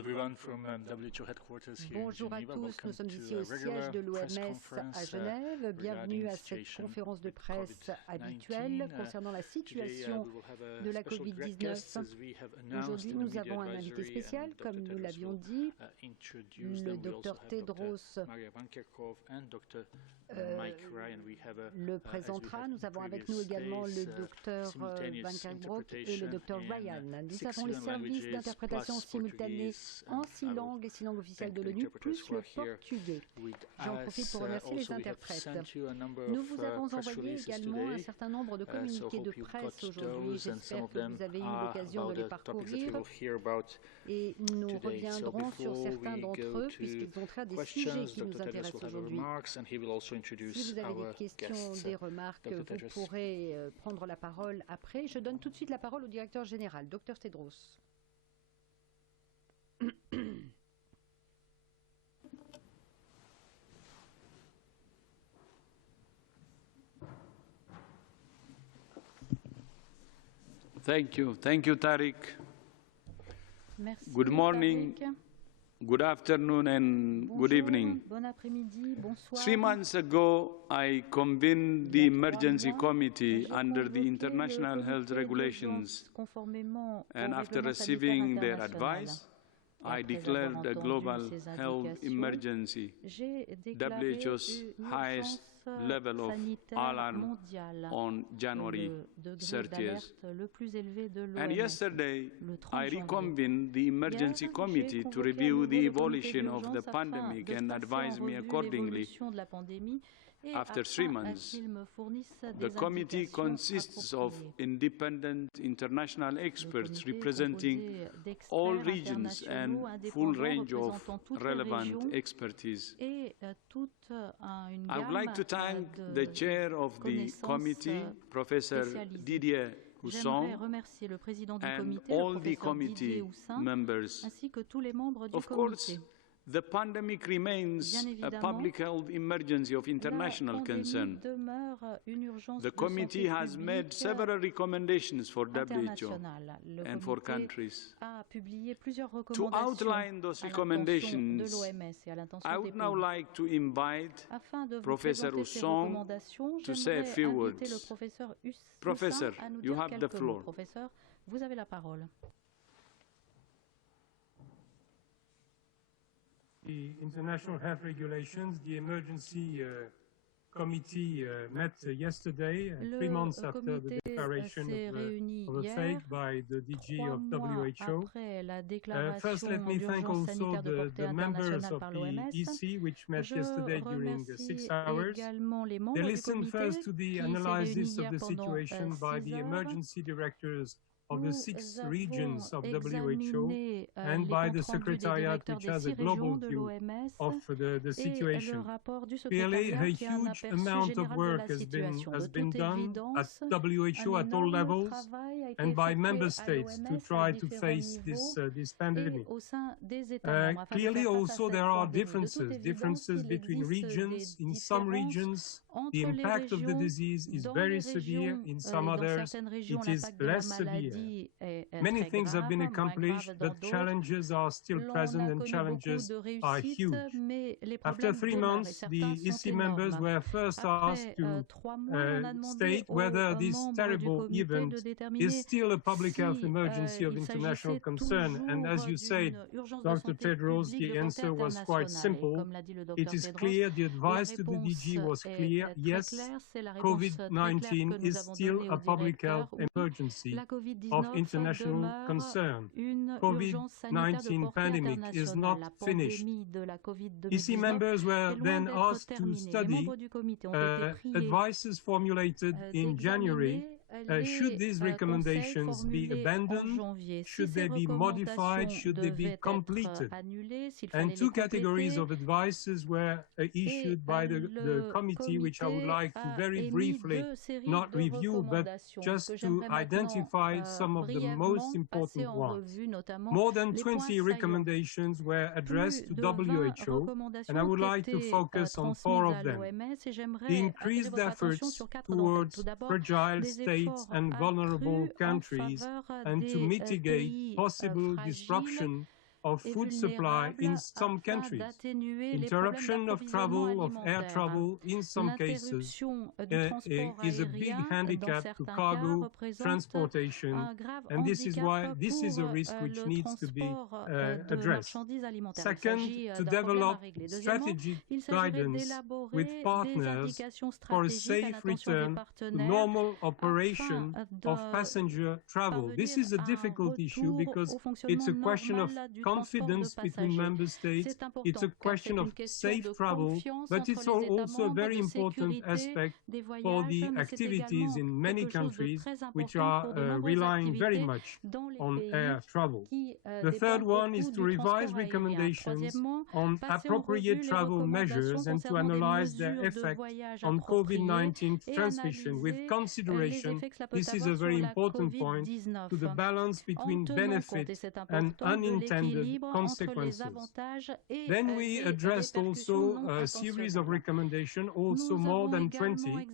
everyone from WHO headquarters here in Bonjour à Geneva. tous, Welcome nous sommes to ici a au regular siège de press l'OMS conference, à Genève. Bienvenue à regarding the cette situation conférence de with presse COVID-19. habituelle concernant la Today, situation we will have a de la special guest, COVID-19. as we have announced Aujourd'hui, in the nous media avons un invité advisory, spécial, and comme Dr. nous Tedros l'avions will, dit, introduce le them. We also Dr have Tedros Dr. Maria Van Kerkhove and Dr. Mike Ryan. We have le as we présentera. had Nous in avons avec previous nous également days, le Dr Van simultaneous Kerkhove et le Dr interpretation Ryan. in Nous 6 avons les different services languages, d'interprétation plus simultanée Portuguese, en and 6 I will langues et 6 langues officielles thank de the l'ONU, interpreters plus who le are here portugais. with J'en profite us. pour remercier les Also, we have interprètes. sent you a number Nous of vous avons press envoyé releases également un today. certain nombre de So communiqués de hope you presse got aujourd'hui. those, and some J'espère of que them vous avez eu are l'occasion de about les the topics that we parcourir will hear about et nous today. So reviendrons sur before certains we d'entre go eux to puisqu'ils ont trait à des questions, sujets qui Dr. nous Tedros intéressent will have aujourd'hui. remarks, and he will also Si introduce vous avez our des questions, guests. des remarques, Dr. vous Tedros. pourrez prendre la parole après. Je donne tout de suite la parole au directeur général, Dr Tedros. Thank you, Tariq. Merci, Good morning, Tariq. good afternoon, and good evening. Bon après-midi, bonsoir. 3 months ago, I convened the Emergency Committee J'ai under the convoqué international le health comité regulations, d'urgence conformément and au after règlement receiving sanitaire their international. advice, Et I après declared avoir a entendu global ces health indications, emergency, j'ai déclaré WHO's une highest urgence level of sanitaire alarm mondiale, on January le degré 30th. d'alerte le plus élevé de And l'OMS. yesterday, Le 30 I janvier. reconvened the Emergency Hier, Committee j'ai to convoqué à review nouveau the le comité evolution of the d'urgence afin pandemic de and passer advise en me revue accordingly. l'évolution de la pandémie et After 3 afin months, qu'ils me fournissent The des committee indications consists of appropriées. independent international Le experts comité est representing composé d'experts all regions internationaux and full indépendants range of représentant toutes les relevant régions expertise. et toute une I would like to gamme thank de the chair of the connaissances committee, Professor spécialisées. Didier J'aimerais Housson, remercier le président du and comité, le all the professeur Didier committee Houssin, members. ainsi que tous les membres du Of course, comité. the pandemic remains Bien a évidemment, public health emergency of international la pandémie concern. demeure une urgence The de committee santé has made publique several recommendations for WHO internationale. Le and for comité countries. a publié plusieurs To recommandations outline those à l'intention de recommendations, l'OMS et à I l'intention des would now pays. like to invite Afin de vous Professor présenter ces Housson recommandations, to say a j'aimerais few inviter le words. professeur Houssin Professor, à nous you dire have the quelques mots. floor. Professeur, vous avez la parole. The international health regulations, the emergency committee met yesterday, 3 months after the comité declaration s'est réuni of a hier, fate by the DG 3 of mois WHO. après la First, déclaration let me thank d'urgence also sanitaire de portée the members internationale of par the l'OMS. EC, which met Je yesterday during 6 remercie hours. également les They membres du listened comité first to the qui s'est réuni analysis of hier the pendant situation by 6 the heures. emergency directors of the Nous 6 avons regions of WHO examiné and les by the comptes rendus des Secretariat, directeurs which des has 6 a global régions de view l'OMS of the et le situation. rapport du Clearly, secrétariat a qui a un huge aperçu amount of général de work la has situation. De been toute done évidence, at WHO un at all énorme levels travail a été and by member effectué à states to l'OMS à try to différents face niveaux this et pandemic. au sein des États membres afin de Clearly, faire face à also cette there are pandémie. De toute differences évidence, il between existe regions. des In some différences regions, entre the les impact of the régions. disease is Dans very les severe. régions In et some dans others, certaines régions, it is l'impact de la less severe. maladie est Many très things have been grave, moins accomplished, grave dans but d'autres. challenges are still L'on present a and connu beaucoup challenges de are réussites, huge. mais les After problèmes 3 demeurent et months, certains the sont EC members énormes. were first asked Après to 3 mois, on a demandé state aux whether this membres du terrible comité event de is déterminer still a public health si emergency of il international s'agissait concern. And as you toujours said, d'une urgence de Dr. santé Tedros, publique the de portée answer was quite internationale. Et simple. comme l'a dit le It docteur is Tedros, clear, the la advice to the réponse DG was est clear. très Yes, claire. C'est la réponse très claire que COVID-19 nous is avons still donnée a au public health directeur. Oui, emergency la of COVID-19 international demeure concern. une urgence sanitaire de COVID-19 portée pandemic is internationale. La not finished. pandémie de la COVID EC 2019 members were est loin then d'être asked to terminée. Les study membres du comité ont été priés advices formulated in January. d'examiner Should these les conseils recommendations be formulés en abandoned? janvier. Si Should ces they be modified? recommandations Should they be devaient être completed? annulées, s'il And fallait two les categories compléter, of advices were issued by the committee, which I would like to very briefly not review, but just to identify some of the most important ones. More than 20 recommendations were addressed to WHO, and I would like to focus on 4 of them. The increased efforts towards fragile states and vulnerable countries and to mitigate possible disruption of food supply in some countries, interruption of travel, of air travel in some cases is a big handicap to cargo transportation, and this is why this is a risk which needs to be addressed. Second, to develop strategic guidance with partners for a safe return to normal operation of passenger travel. This is a difficult issue because it's a question of confidence between member states, it's a question of safe travel, but it's also a very important aspect for the activities in many countries which are relying very much on air travel. The third one is to revise recommendations on appropriate travel measures and to analyze their effect on COVID-19 transmission with consideration, this is a very important point, to the balance between benefits and unintended consequences. Then we addressed also a series of recommendations, also more than 20,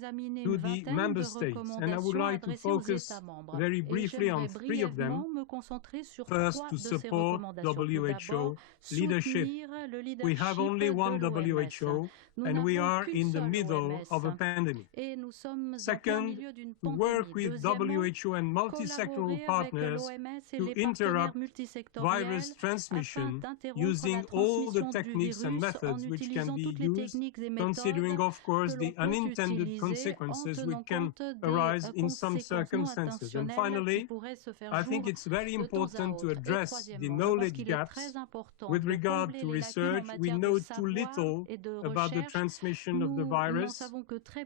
to the member states. And I would like to focus very briefly on 3 of them. First, to support WHO leadership. We have only one WHO, and we are in the middle of a pandemic. Second, to work with WHO and multi-sectoral partners to interrupt virus transmission using all the techniques and methods which can be used, considering, of course, the unintended consequences which can arise in some circumstances. And finally, I think it's very important to address the knowledge gaps. With regard to research, we know too little about the transmission of the virus.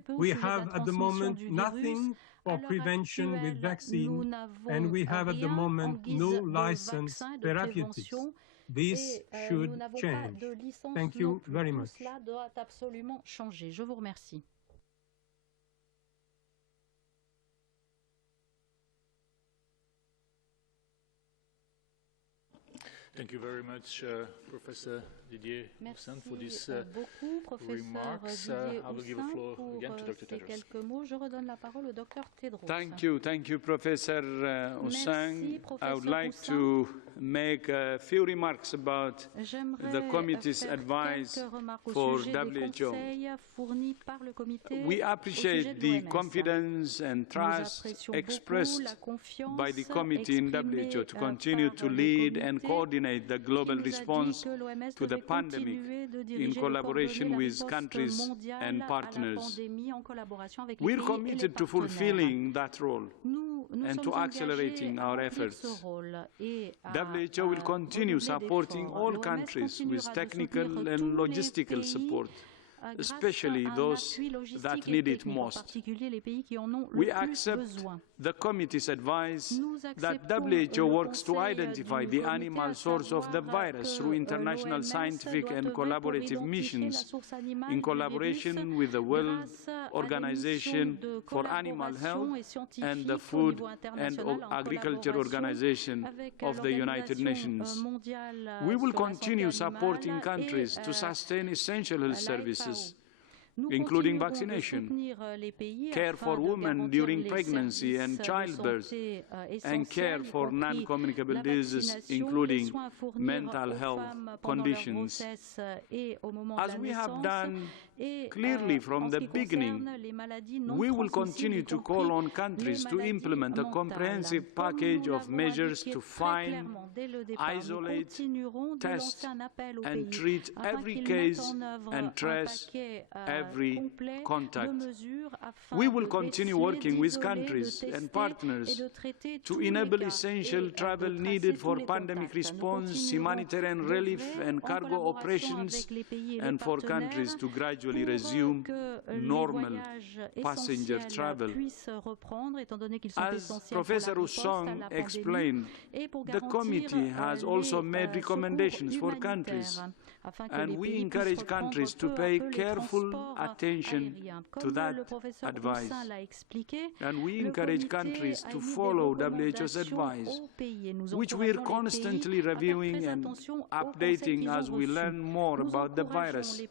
We have at the moment nothing for prevention with vaccine, and we have at the moment no licensed therapeutics. This should change. Thank you very much. Thank you very much, Professor Didier Houssin, for these remarks. I will give the floor again to Dr. Tedros. Thank you, Professor Houssin. I would like to make a few remarks about the committee's advice for WHO. We appreciate the confidence and trust expressed by the committee in WHO to continue to lead and coordinate the global response to the pandemic in collaboration with countries and partners. We are committed to fulfilling that role and to accelerating our efforts. WHO will continue supporting all countries with technical and logistical support, especially those that need it most. We accept the committee's advice that WHO works to identify the animal source of the virus through international scientific and collaborative missions in collaboration with the World Organization for Animal Health and the Food and Agriculture Organization of the United Nations. We will continue supporting countries to sustain essential health services, including vaccination, care for women during pregnancy and childbirth, and care for non-communicable diseases, including mental health conditions. As we have done clearly from the beginning, we will continue to call on countries to implement a comprehensive package of measures to find, isolate, test, and treat every case and trace every contact. We will continue working with countries and partners to enable essential travel needed for pandemic response, humanitarian relief and cargo operations, and for countries to gradually resume normal passenger travel. As Professor Houssin explained, the committee has also made recommendations for countries, and we encourage countries to pay careful attention to that advice. And we encourage countries to follow WHO's advice, which we are constantly reviewing and updating as we learn more about the virus,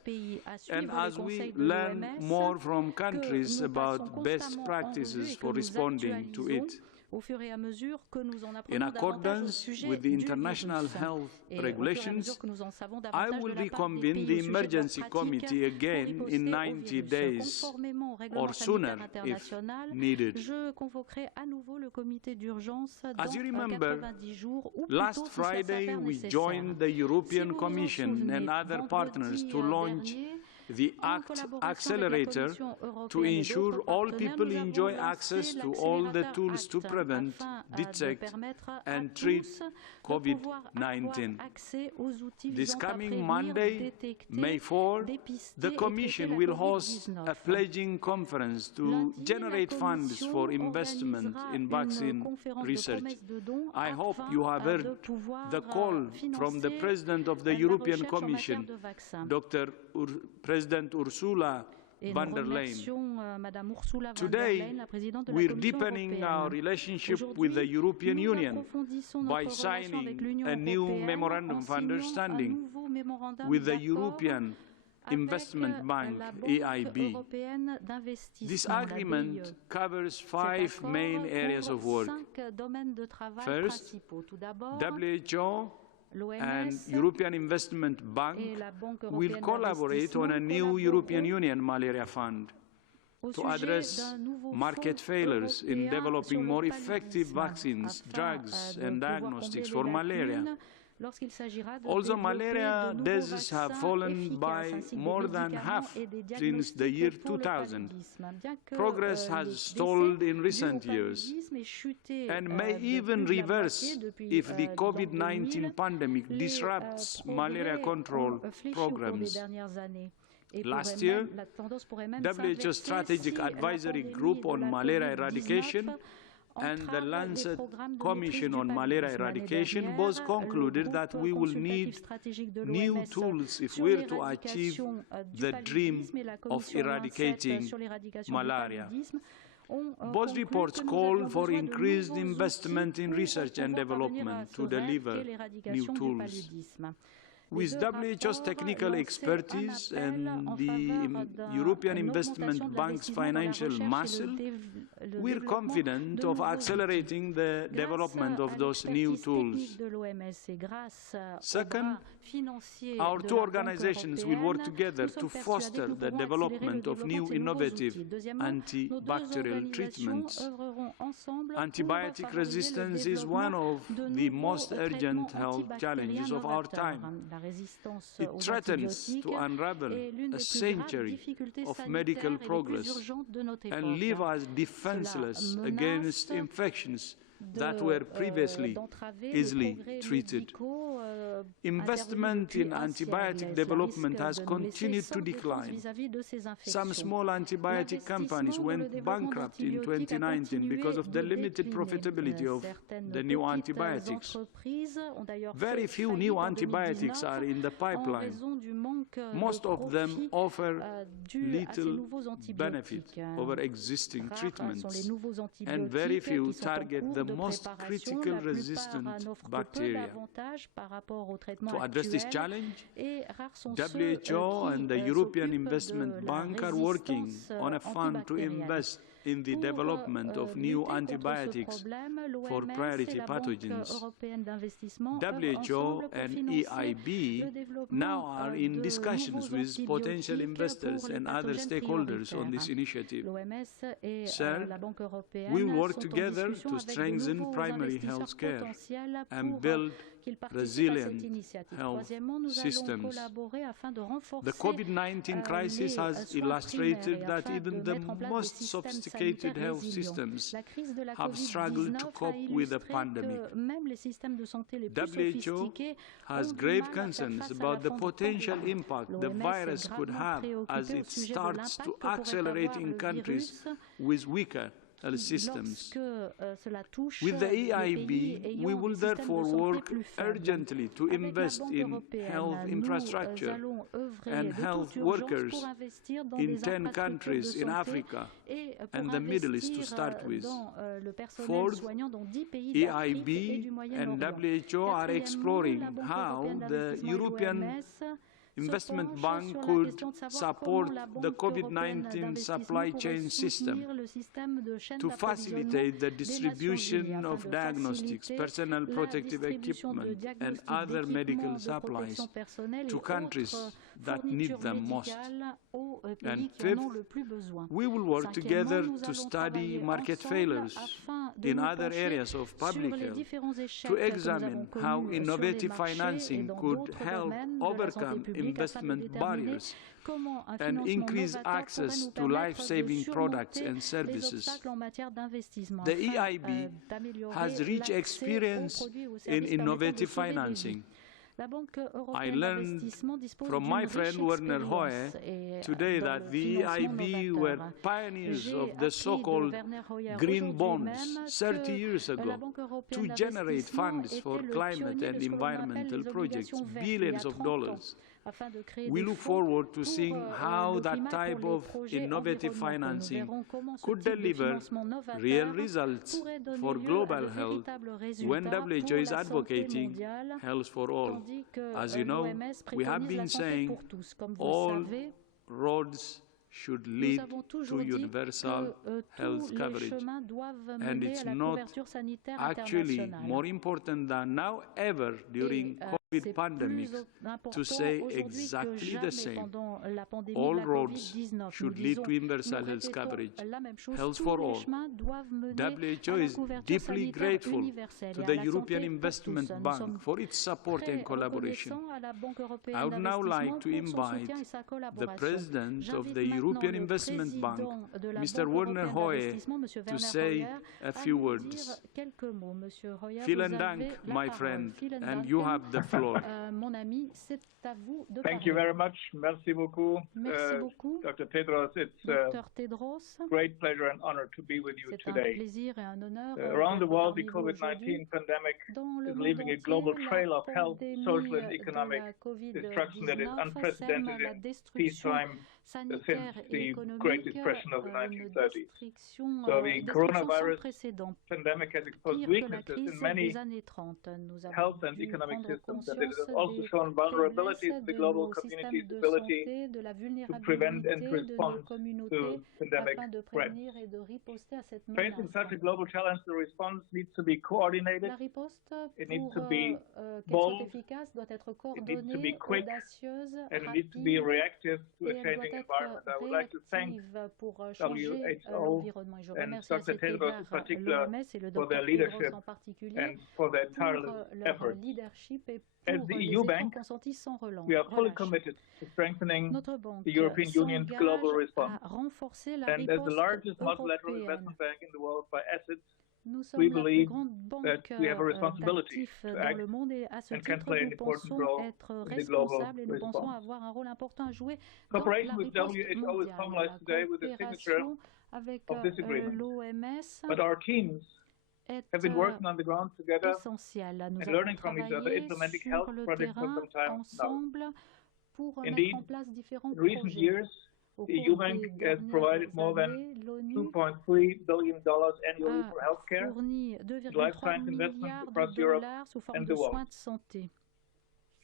and as we learn more from countries about best practices for responding to it. au fur et à mesure que nous en In apprenons davantage au sujet accordance with the du international virus. health Et au fur et à regulations, mesure que nous en savons I davantage will de la part des reconvene pays the au sujet de leurs emergency pratiques committee pour again riposter in au 90 virus. days Conformément au règlement or sanitaire sooner if international, needed. je convoquerai à nouveau le comité d'urgence As dans you remember, 90 jours ou plus last tôt si cela Friday s'avère we nécessaire. joined the Si European vous vous en Commission souvenez, and other partners vendredi to launch dernier, the en ACT collaboration avec la Accelerator Commission to européenne et ensure d'autres all partenaires, people nous avons enjoy lancé access to all the l'accélérateur tools to ACT prevent, afin de detect, permettre à and tous treat de pouvoir COVID-19. avoir accès aux outils This visant à coming prévenir, Monday, détecter, May 4, dépister the et traiter Commission la will host COVID-19. a pledging conference to Lundi, generate la funds for Commission investment organisera in une vaccine conférence de research. promesse de dons I hope afin you have de heard pouvoir the call from the financer President of the la European recherche en matière Commission, de vaccins. President Ursula Et von nous der Leyen. remercions Madame Ursula von der Today, Leyen, la présidente de la we're Commission deepening our européenne. relationship with the Aujourd'hui, European nous Union approfondissons by notre relation avec signing l'Union a new européenne memorandum en of signant un understanding nouveau mémorandum with the d'accord European avec Investment Bank, la Banque EIB. européenne This d'investissement, la agreement BIE. covers Cet 5 accord main areas couvre of work. 5 domaines de travail First, principaux. Tout d'abord, WHO and l'OMS European Investment Bank et la Banque will européenne collaborate on a new d'investissement European collaboreront Union malaria fund au to sujet address d'un nouveau market fonds failures in européen developing sur le more effective paludisme, vaccines, afin, drugs, de and pouvoir diagnostics combler for les malaria. lacunes lorsqu'il s'agira de Also, développer malaria de nouveaux deaths have vaccins fallen efficaces, by ainsi que des more than médicaments half et des since the diagnostics year pour le 2000. paludisme. Bien que, Progress has les stalled décès in recent dus au years paludisme aient chuté, and may de even plus de la reverse moitié depuis, if the l'an COVID-19 2000, pandemic les, disrupts malaria progrès control ont fléchi au cours des programs. dernières années. Et Last year, la tendance pourrait même WHO s'inverser Strategic si Advisory la Group on pandémie de la Malaria COVID-19 Eradication and the entrave les Lancet programmes de Commission maîtrise on du Malaria paludisme. L'année Eradication dernière, both le concluded that groupe we will consultatif need stratégique de new l'OMS tools if sur we're to achieve l'éradication du the dream paludisme et la of commission Lancet eradicating sur l'éradication malaria. du paludisme ont Both conclu reports que nous call avions for besoin de increased nouveaux investment outils in pour research and pouvoir parvenir à development ce to rêve deliver qu'est new l'éradication du tools. paludisme. With WHO's technical expertise and the European Investment Bank's financial muscle, we're confident of accelerating the development of those new tools. Second, our two organizations will work together to foster the development of new innovative antibacterial treatments. Antibiotic resistance is one of the most urgent health challenges of our time. It threatens to unravel a century of medical progress and leave us defenseless against infections that were previously easily treated. Investment in antibiotic development has continued to decline. Some small antibiotic companies went bankrupt in 2019 because of the limited profitability of the new antibiotics. Very few new antibiotics are in the pipeline. Most of them offer little benefit over existing treatments, and very few target the most critical resistant bacteria. To address this challenge, WHO and the European Investment Bank are working on a fund to invest in the development of new antibiotics for priority pathogens. WHO and EIB now are in discussions with potential investors and other stakeholders on this initiative. Third, we will work together to strengthen primary health care and build resilient health systems. The COVID-19 crisis has illustrated that even the most sophisticated health systems have struggled to cope with the pandemic. WHO has grave concerns about the potential impact the virus could have as it starts to accelerate in countries with weaker health systems. With the EIB, we will therefore work urgently to invest in health infrastructure and health workers in 10 countries in Africa and the Middle East to start with. Fourth, EIB and WHO are exploring how the European investment bank could support the COVID-19 supply chain system to facilitate the distribution of diagnostics, personal protective equipment, and other medical supplies to countries that need them most. And fifth, we will work together to study market failures in other areas of public health, to examine how innovative financing could help overcome investment barriers and increase access to life-saving products and services. The EIB has rich experience in innovative financing. I learned from my friend Werner Hoye today that the EIB were pioneers of the so-called green bonds 30 years ago to generate funds for climate and environmental projects, billions of dollars. We look forward to seeing how that type of innovative financing could deliver real results for global health when WHO is advocating health for all. As you know, we have been saying all roads should lead to universal health coverage. And it's not actually more important than now ever during COVID pandemic to say exactly the same. All roads should lead to universal health coverage, health for all. WHO is deeply grateful to the European Investment Bank for its support and collaboration. I would now like to invite the President of the European Investment Bank, Mr. Werner Hoye, to say a few words. Vielen Dank, my friend, and you have the floor. Thank you very much. Merci beaucoup, Dr. Tedros. It's a great pleasure and honor to be with you today. Around the world, the COVID-19 pandemic is leaving a global trail of health, social, and economic destruction that is unprecedented in peacetime since the Great Depression of the 1930s. So the coronavirus pandemic has exposed weaknesses in many health and economic systems, and it has also shown vulnerabilities in the global community's ability to prevent and to respond to pandemic threats. Facing such a global challenge, the response needs to be coordinated, it needs to be bold, it needs to be quick, and it needs to be reactive to a changing environment. I would like to thank WHO and Dr. Tedros in particular for their leadership and for their tireless efforts. As the EU Bank, we are fully committed to strengthening the European Union's global response. And as the largest multilateral investment bank in the world by assets, we believe that we have a responsibility to act and can play an important role in the global response. Cooperation with WHO is formalized today with the signature of this agreement. But our teams have been working on the ground together and learning from each other, implementing health projects for some time now. Indeed, in recent years, the EU Bank has provided more than $2.3 billion annually for healthcare and life science investments across Europe and the world.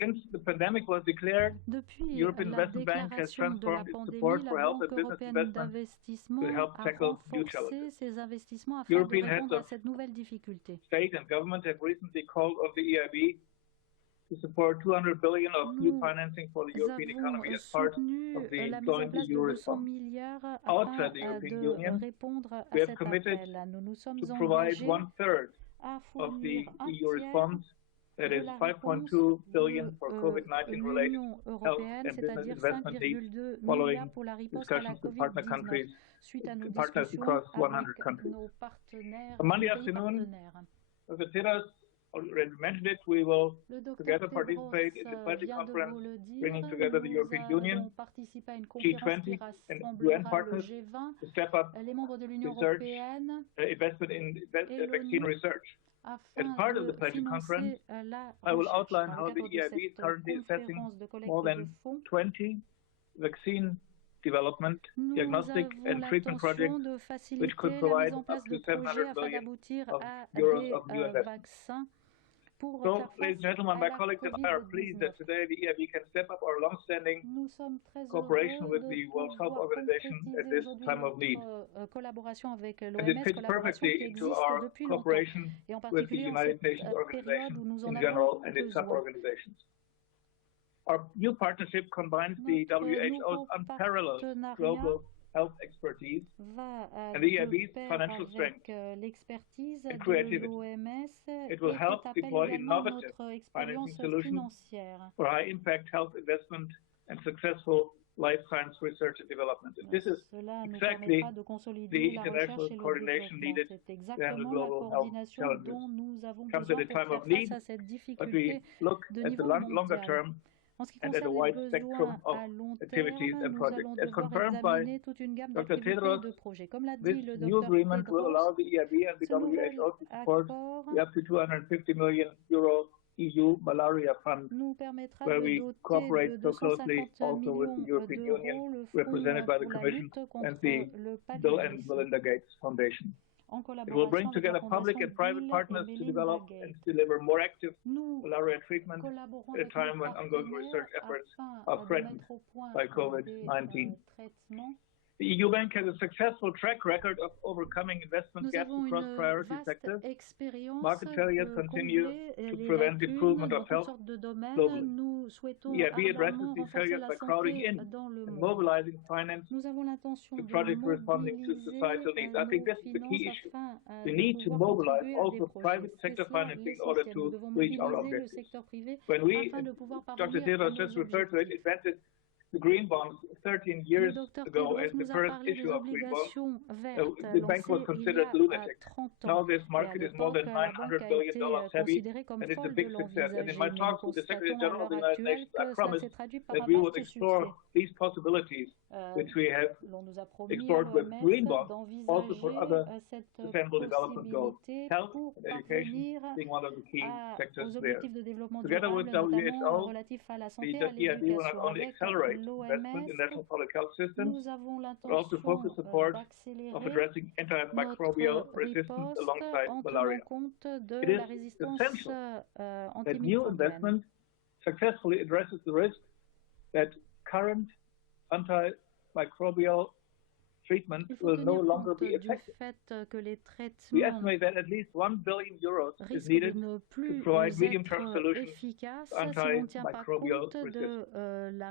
Since the pandemic was declared, the European Investment Bank has transformed its support for health and business investment to help tackle new challenges. European heads of state and government have recently called on the EIB to support 200 billion of new financing for the European economy as part of the joint EU response. Outside the European Union, we have committed to provide 1/3 of the EU response, that is 5.2 billion for COVID-19 related health and business investment needs following discussions with partner countries, partners across 100 countries. On Monday afternoon, Dr. Tedros already mentioned it, we will together participate in the pledging conference bringing together the European Union, G20 and UN partners to step up research, investment in vaccine research. As part of the pledging conference, I will outline how the EIB is currently assessing more than 20 vaccine development, diagnostic and treatment projects which could provide up to 700 billion euros of new investment. So, ladies and gentlemen, my colleagues and I are pleased that today the EIB can step up our long-standing cooperation with the World Health Organization at this time of need. And it fits perfectly into our cooperation with the United Nations Organization in general and its sub-organizations. Our new partnership combines the WHO's unparalleled global health expertise and the EIB's financial strength and creativity. It will help deploy innovative financing solutions for high-impact health investment and successful life science research and development. And this is exactly the international coordination needed to handle global health challenges. It comes at a time of need, but we look at the longer term and at a wide spectrum of activities and projects. As confirmed by Dr. Tedros, this new agreement will allow the EIB and the WHO to support the up to €250 million EU Malaria Fund, where we cooperate so closely also with the European Union, represented by the Commission and the Bill and Melinda Gates Foundation. It will bring together public and private partners to develop and deliver more active malaria treatment at a time when ongoing research efforts are threatened by COVID-19. The EU Bank has a successful track record of overcoming investment gaps across priority sectors. Market failures continue to prevent improvement of health globally. The EIB addresses these failures by crowding in and mobilizing finance to projects responding to societal needs. I think this is the key issue. We need to mobilize also private sector financing in order to reach our objectives. When we, Dr. Tedros just referred to it, invented the green bonds 13 years ago as the first issue of green bonds, the bank was considered lunatic. Now this market is more than $900 billion heavy, and it's a big success. And in my talk with the Secretary General of the United Nations, I promised that we would explore these possibilities, which we have explored with green bonds, also for other sustainable development goals, health and education being one of the key sectors there. Together with WHO, the EIB will not only accelerate investment in national public health systems, but also focus support of addressing antimicrobial resistance alongside malaria. It is essential that new investment successfully addresses the risk that current antimicrobial treatments will no longer be effective. We estimate that at least €1 billion is needed to provide medium-term solutions to antimicrobial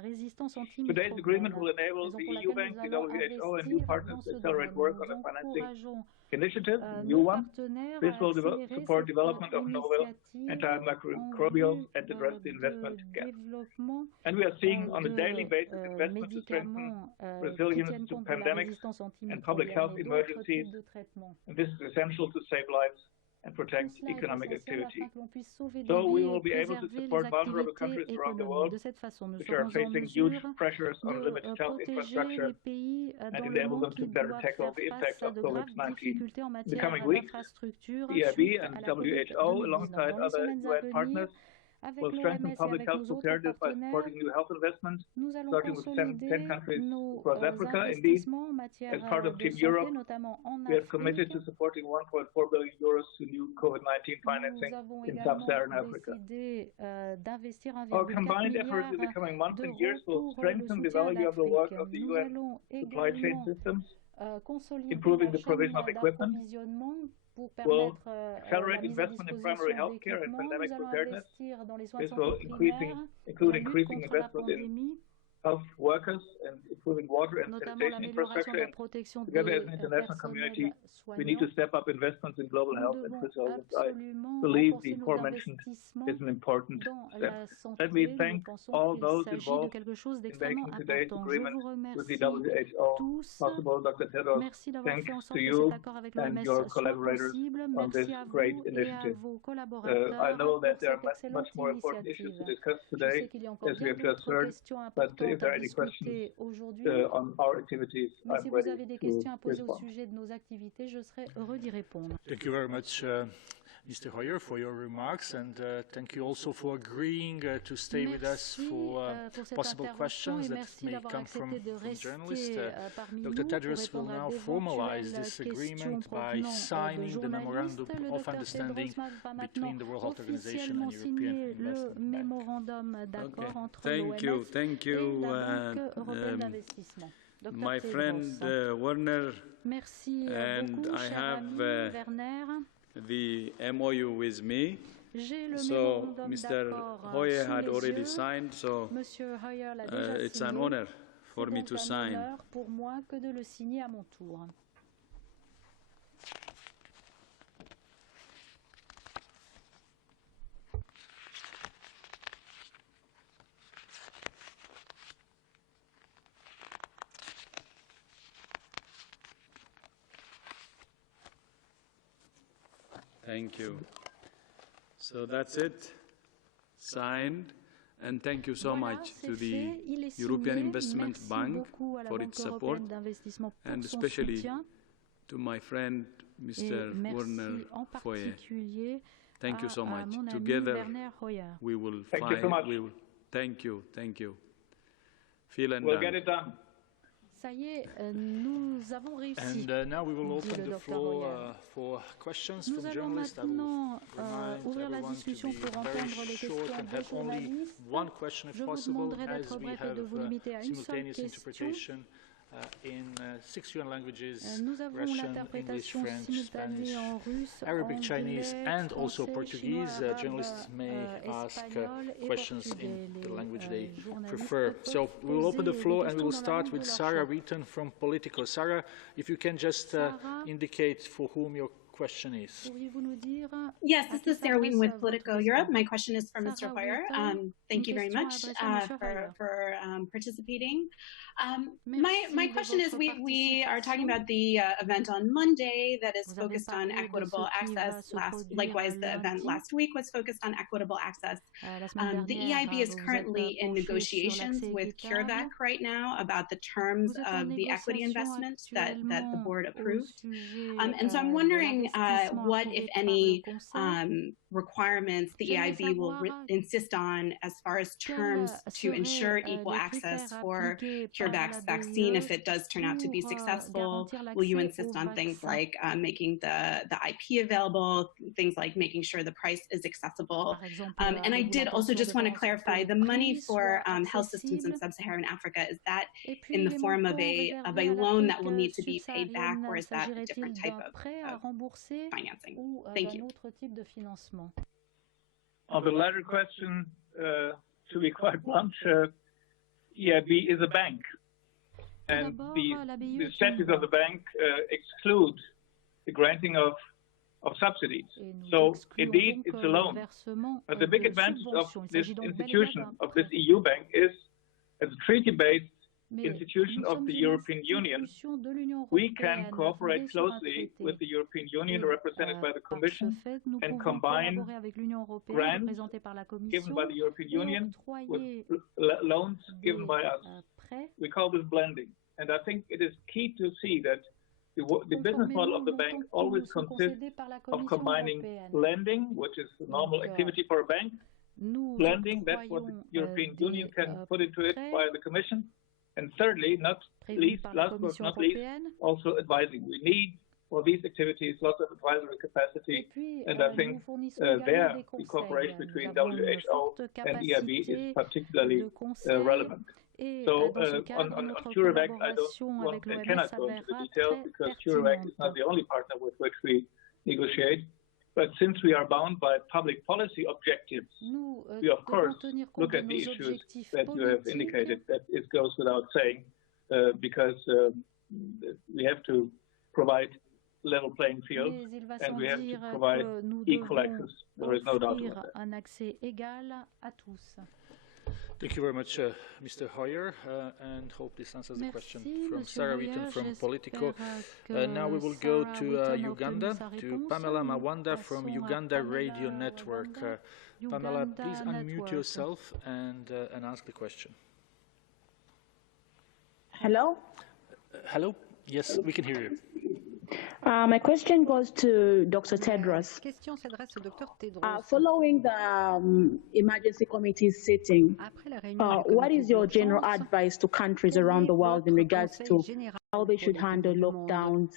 resistance. Today's agreement will enable the EU Bank, the WHO, and new partners to accelerate work on a financing initiative, a new one. This will support development of novel antimicrobials and address the investment gap. And we are seeing on a daily basis investment to strengthen resilience to pandemics and public health emergencies. And this is essential to save lives and protect economic activity. So we will be able to support vulnerable countries around the world which are facing huge pressures on limited health infrastructure and enable them to better tackle the impacts of COVID-19. In the coming weeks, EIB and WHO, alongside other UN partners, will strengthen public health preparedness by supporting new health investments, starting with 10 countries across Africa. Indeed, as part of Team Europe, we have committed to supporting €1.4 billion to new COVID-19 financing in sub-Saharan Africa. Our combined efforts in the coming months and years will strengthen the value of the work of the UN supply chain systems, improving the provision of equipment, will accelerate investment in primary health care and pandemic preparedness. This will include increasing investment in health workers and improving water and sanitation infrastructure. And together as an international community, we need to step up investments in global health and resilience. I believe the aforementioned is an important step. Let me thank all those involved in making today's agreement with the WHO possible. Dr. Tedros, thanks to you and your collaborators on this great initiative. I know that there are much more important issues to discuss today, as we have just heard, but if there are any questions on our activities, I'm ready to respond. Thank you very much, Mr. Hoyer, for your remarks, and thank you also for agreeing to stay with us for possible questions that may come from journalists. Dr. Tedros will now formalize this agreement by signing the Memorandum of Understanding between the World Health Organization and European Investment Bank. Okay. Thank you, my friend Werner, and I have the MOU with me. So Mr. Hoyer had already signed, so it's an honor for me to sign. Thank you. So that's it, signed, and thank you so much to the European Investment Bank for its support, and especially to my friend, Mr. Werner Hoyer. Thank you so much. Together, we will find. Thank you. We'll get it done. And now we will open the floor for questions from journalists. I will remind everyone to be very short and have only one question if possible, as we have simultaneous interpretation in 6 UN languages: Russian, English, French, Spanish, Arabic, Chinese, and also Portuguese. Journalists may ask questions in the language they prefer. So we will open the floor, and we will start with Sarah Wheaton from Politico. Sarah, if you can just indicate for whom your question is. Yes, this is Sarah Wheaton with Politico Europe. My question is for Mr. Hoyer. Thank you very much for participating. My question is, we are talking about the event on Monday that is focused on equitable access. Likewise, the event last week was focused on equitable access. The EIB is currently in negotiations with CureVac right now about the terms of the equity investment that the board approved. And so I'm wondering what, if any, requirements the EIB will insist on as far as terms to ensure equal access for CureVac's vaccine if it does turn out to be successful. Will you insist on things like making the IP available, things like making sure the price is accessible? And I did also just want to clarify, the money for health systems in sub-Saharan Africa, is that in the form of a loan that will need to be paid back, or is that a different type of financing? Thank you. On the latter question, to be quite blunt, EIB is a bank, and the statutes of the bank exclude the granting of subsidies. So indeed, it's a loan. But the big advantage of this institution, of this EU bank, is as a treaty-based institution of the European Union, we can cooperate closely with the European Union, represented by the Commission, and combine grants given by the European Union with loans given by us. We call this blending. And I think it is key to see that the business model of the bank always consists of combining lending, which is the normal activity for a bank, blending, that's what the European Union can put into it via the Commission, and thirdly, not least, last but not least, also advising. We need, for these activities, lots of advisory capacity, and I think there the cooperation between WHO and EIB is particularly relevant. So on CureVac, I cannot go into the details because CureVac is not the only partner with which we negotiate. But since we are bound by public policy objectives, we of course look at the issues that you have indicated. That it goes without saying, because we have to provide level playing field, and we have to provide equal access. There is no doubt about that. Thank you very much, Mr. Hoyer, and hope this answers the question from Sarah Wheaton from Politico. Now we will go to Uganda, to Pamela Mawanda from Uganda Radio Network. Pamela, please unmute yourself and ask the question. Hello? Hello? Yes, we can hear you. My question goes to Dr. Tedros. Question s'adresse au Dr. Tedros. Following the emergency committee's sitting, what is your general advice to countries around the world in regards to how they should handle lockdowns,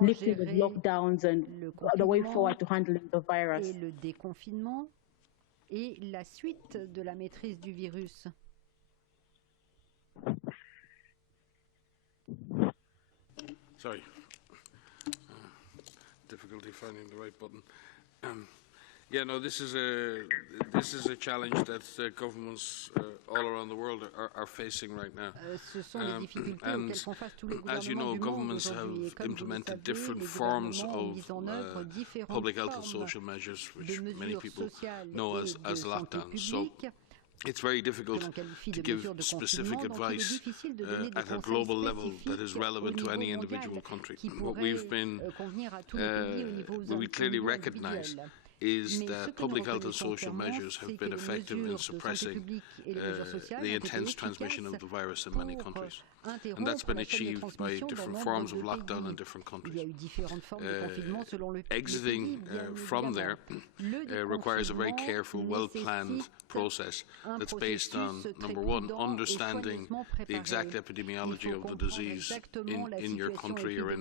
lifting of lockdowns, and the way forward to handling the virus? Et le déconfinement et la suite de la maîtrise du virus. Sorry. Difficulty finding the right button. Yeah, no, this is a challenge that governments all around the world are facing right now. And as you know, governments have implemented different forms of public health and social measures, which many people know as lockdowns. So it's very difficult to give specific advice at a global level that is relevant to any individual country. What we've been, we clearly recognize is that public health and social measures have been effective in suppressing the intense transmission of the virus in many countries. And that's been achieved by different forms of lockdown in different countries. Exiting from there requires a very careful, well-planned process that's based on, number one, understanding the exact epidemiology of the disease in your country or at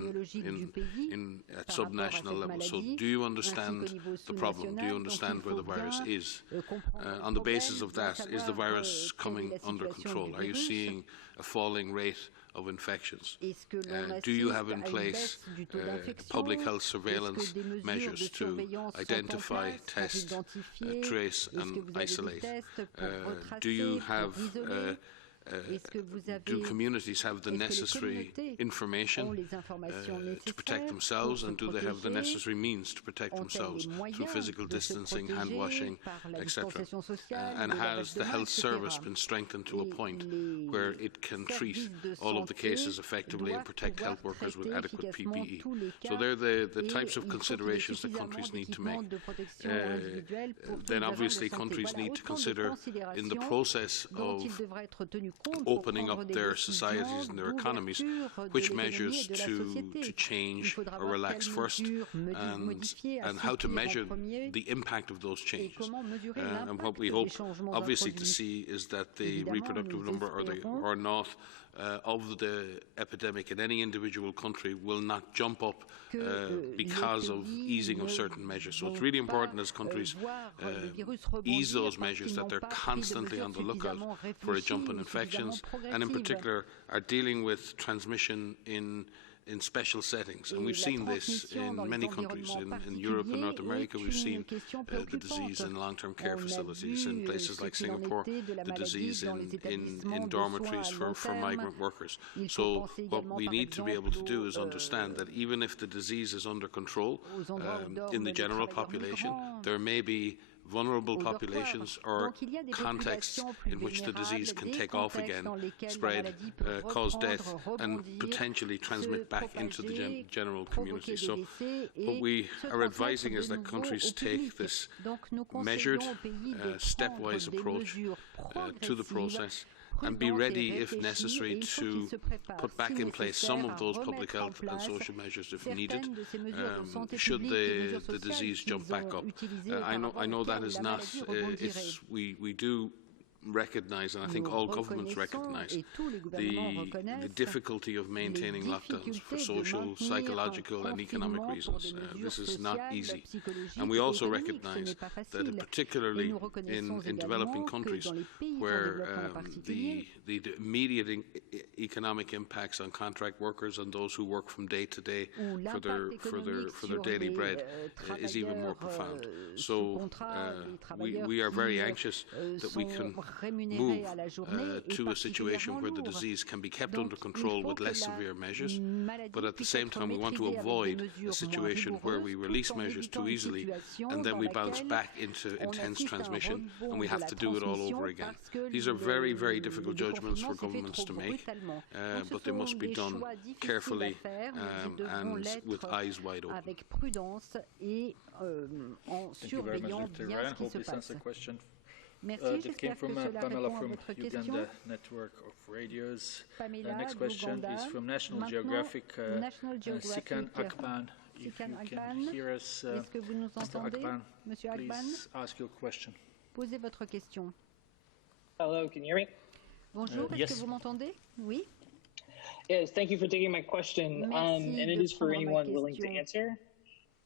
subnational level. So do you understand the problem? Do you understand where the virus is? On the basis of that, is the virus coming under control? Are you seeing a falling rate of infections? Do you have in place public health surveillance measures to identify, test, trace and isolate? Do you have do communities have the necessary information to protect themselves, and do they have the necessary means to protect themselves through physical distancing, hand washing, etc.? And has the health service been strengthened to a point where it can treat all of the cases effectively and protect health workers with adequate PPE? So they're the types of considerations that countries need to make. Then obviously countries need to consider in the process of opening up their societies and their economies, which measures to change or relax first, and how to measure the impact of those changes. And what we hope, obviously, to see is that the reproductive number or north of the epidemic in any individual country will not jump up because of easing of certain measures. So it's really important as countries ease those measures that they're constantly on the lookout for a jump in infections, and in particular are dealing with transmission in special settings. And we've seen this in many countries. In Europe and North America, we've seen the disease in long-term care facilities. In places like Singapore, the disease in dormitories for migrant workers. So what we need to be able to do is understand that even if the disease is under control in the general population, there may be vulnerable populations or contexts in which the disease can take off again, spread, cause death, and potentially transmit back into the general community. So what we are advising is that countries take this measured, stepwise approach to the process, and be ready, if necessary, to put back in place some of those public health and social measures if needed, should the disease jump back up. I know that is not, we do recognise, and I think all governments recognise, the difficulty of maintaining lockdowns for social, psychological and economic reasons. This is not easy. And we also recognise that particularly in developing countries where the immediate economic impacts on contract workers and those who work from day to day for their daily bread is even more profound. So we are very anxious that we can move to a situation where the disease can be kept under control with less severe measures, but at the same time we want to avoid a situation where we release measures too easily and then we bounce back into intense transmission and we have to do it all over again. These are very, very difficult judgments for governments to make, but they must be done carefully and with eyes wide open. Thank you very much, Dr. Ryan. Hope this answers the question that came from Pamela from Uganda Network of Radios. The next question is from National Geographic, Sikan Akban. If you can hear us, Mr. Akban, please ask your question. Posez votre question. Hello, can you hear me? Bonjour, est-ce que vous m'entendez? Oui. Yes, thank you for taking my question, and it is for anyone willing to answer.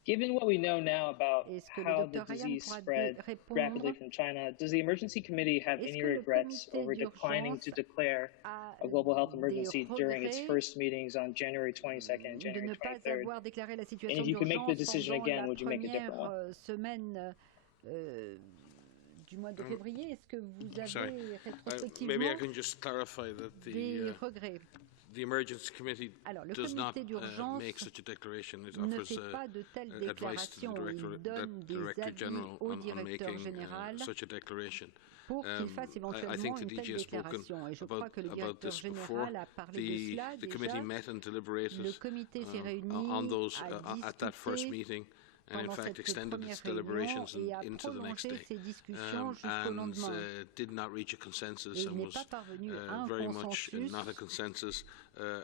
Given what we know now about how the disease spread rapidly from China, does the Emergency Committee have any regrets over declining to declare a global health emergency during its first meetings on January 22nd and January 23rd? And if you could make the decision again, would you make a different one? Du mois de février, est-ce que vous avez rétrospectivement maybe I can just clarify that the Emergency Committee does not make such a declaration. It offers advice to the Director General on making such a declaration. I think the DG has spoken about this before. The committee met and deliberated on those at that first meeting, and in fact extended its deliberations into the next day, and did not reach a consensus, and was very much not a consensus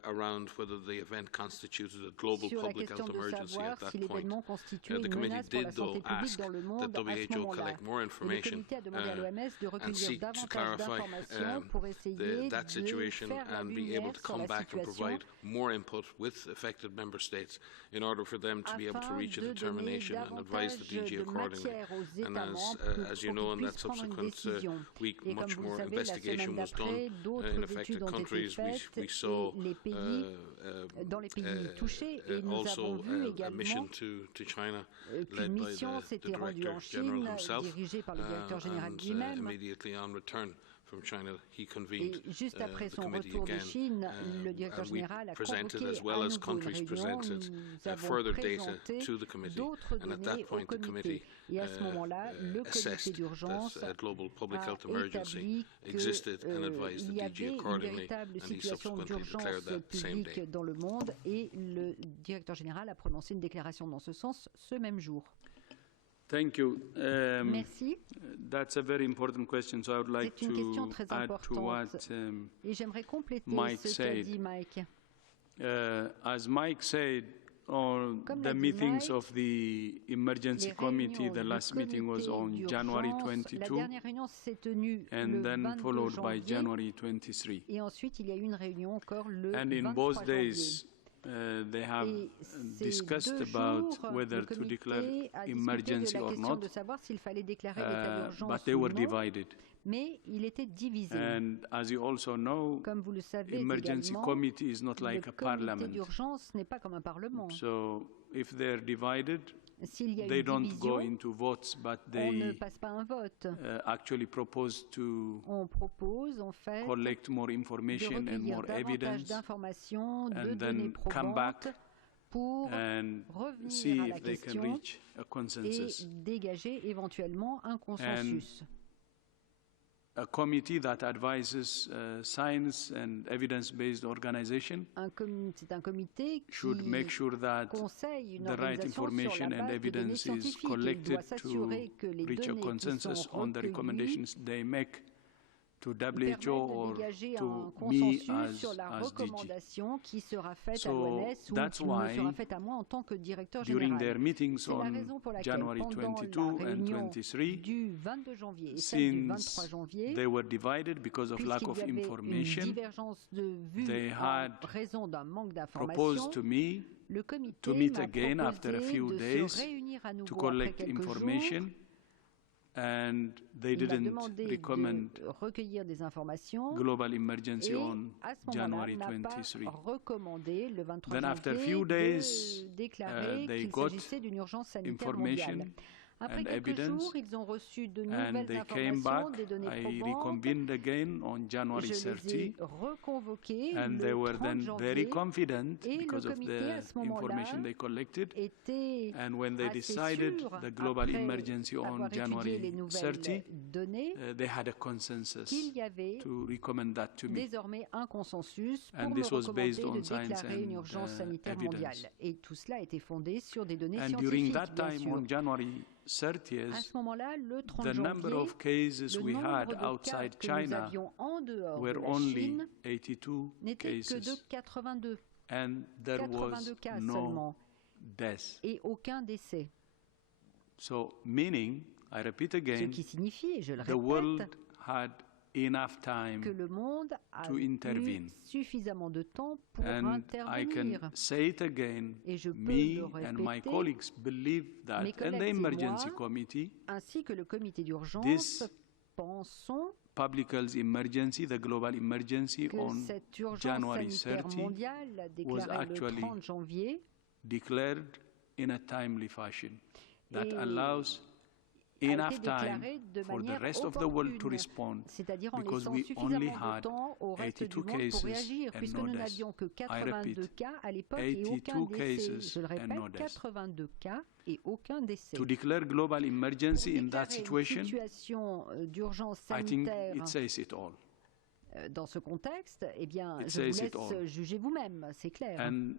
around whether the event constituted a global public health emergency at that point. The committee did, though, ask that WHO collect more information and seek to clarify that situation and be able to come back and provide more input with affected member states in order for them to be able to reach a determination and advise the DG accordingly. And as you know, in that subsequent week, much more investigation was done in affected countries. We saw also a mission to China led by the Director General himself, and immediately on return from China, he convened the committee again, and we presented, as well as countries presented, further data to the committee, and at that point the committee assessed that a global public health emergency existed and advised the DG accordingly, and he subsequently declared that the same day. Dans le monde, et le directeur général a prononcé une déclaration dans ce sens ce même jour. Thank you. Merci. That's a very important question, so I would like to add to what Mike said. As Mike said, on the meetings of the Emergency Committee, the last meeting was on January 22, and then followed by January 23. And in both days, they have discussed about whether to declare emergency or not, but they were divided. And as you also know, emergency committee is not like a parliament. So if they're divided, they don't go into votes, but they actually propose to collect more information and more evidence, and then come back and see if they can reach a consensus. And a committee that advises science and evidence-based organization should make sure that the right information and evidence is collected to reach a consensus on the recommendations they make to WHO or to me as DG. So that's why during their meetings on January 22 and 23, since they were divided because of lack of information, they had proposed to me to meet again after a few days to collect information, and they didn't recommend global emergency on January 23. Then after a few days, they got information and evidence, and they came back. I reconvened again on January 30, and they were then very confident because of the information they collected, and when they decided the global emergency on January 30, they had a consensus to recommend that to me, and this was based on science and evidence. And during that time, on January 30th, à ce moment-là, le 30 the number janvier, of cases we le nombre had de cas outside que nous China avions en dehors were de la only Chine 82 n'était que de cases, 82. and there 82 was cas no seulement death. et aucun décès. So, meaning, I repeat Ce again, qui signifie, et je le the world répète, had enough time que le monde a to eu intervene. suffisamment de temps pour And I intervenir. can say it again, Et je peux me le and my répéter, colleagues believe that, mes and the collègues et emergency moi, committee, ainsi que le comité d'urgence, this pensons public health emergency, the global emergency que on cette urgence January sanitaire 30 mondiale was déclarée le actually 30 janvier declared in a timely fashion that Et allows a été enough time déclarée de for the manière rest of the world to opportune, respond, c'est-à-dire en because laissant we only suffisamment de had temps au reste du 82 monde pour cases réagir, and puisque no nous deaths. n'avions que I 82 repeat, cas à l'époque et aucun 82 décès. cases Je le and répète, no deaths. 82 cas et aucun décès. To declare global emergency Pour in that déclarer une situation, situation d'urgence I think sanitaire it says it all. dans ce contexte, eh bien, It je vous says it laisse all. juger vous-même, c'est clair. And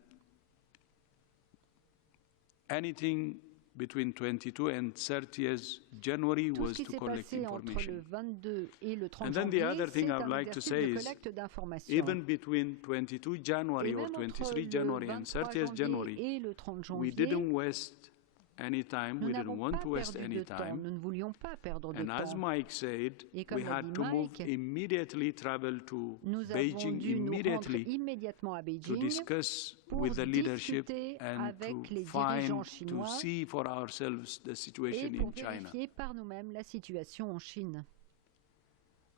anything between 22 and 30th January Tout was ce qui to s'est collect passé entre information. le 22 et le 30 And then the janvier, other thing c'est I would un like to exercice say de is, collecte d'informations. even between 22 January Et or même entre 23 le January and 23 30th January, janvier et le 30 we janvier, didn't waste any time, nous we n'avons didn't want pas to waste perdu any de temps, time. nous ne voulions pas perdre de And as temps. Mike said, Et comme we l'a had dit to move Mike, immediately, travel to nous avons Beijing dû nous rendre immediately immédiatement à to Beijing discuss pour with the leadership discuter and avec to les find, dirigeants to chinois see for ourselves the et situation pour in China. vérifier par nous-mêmes la situation en Chine.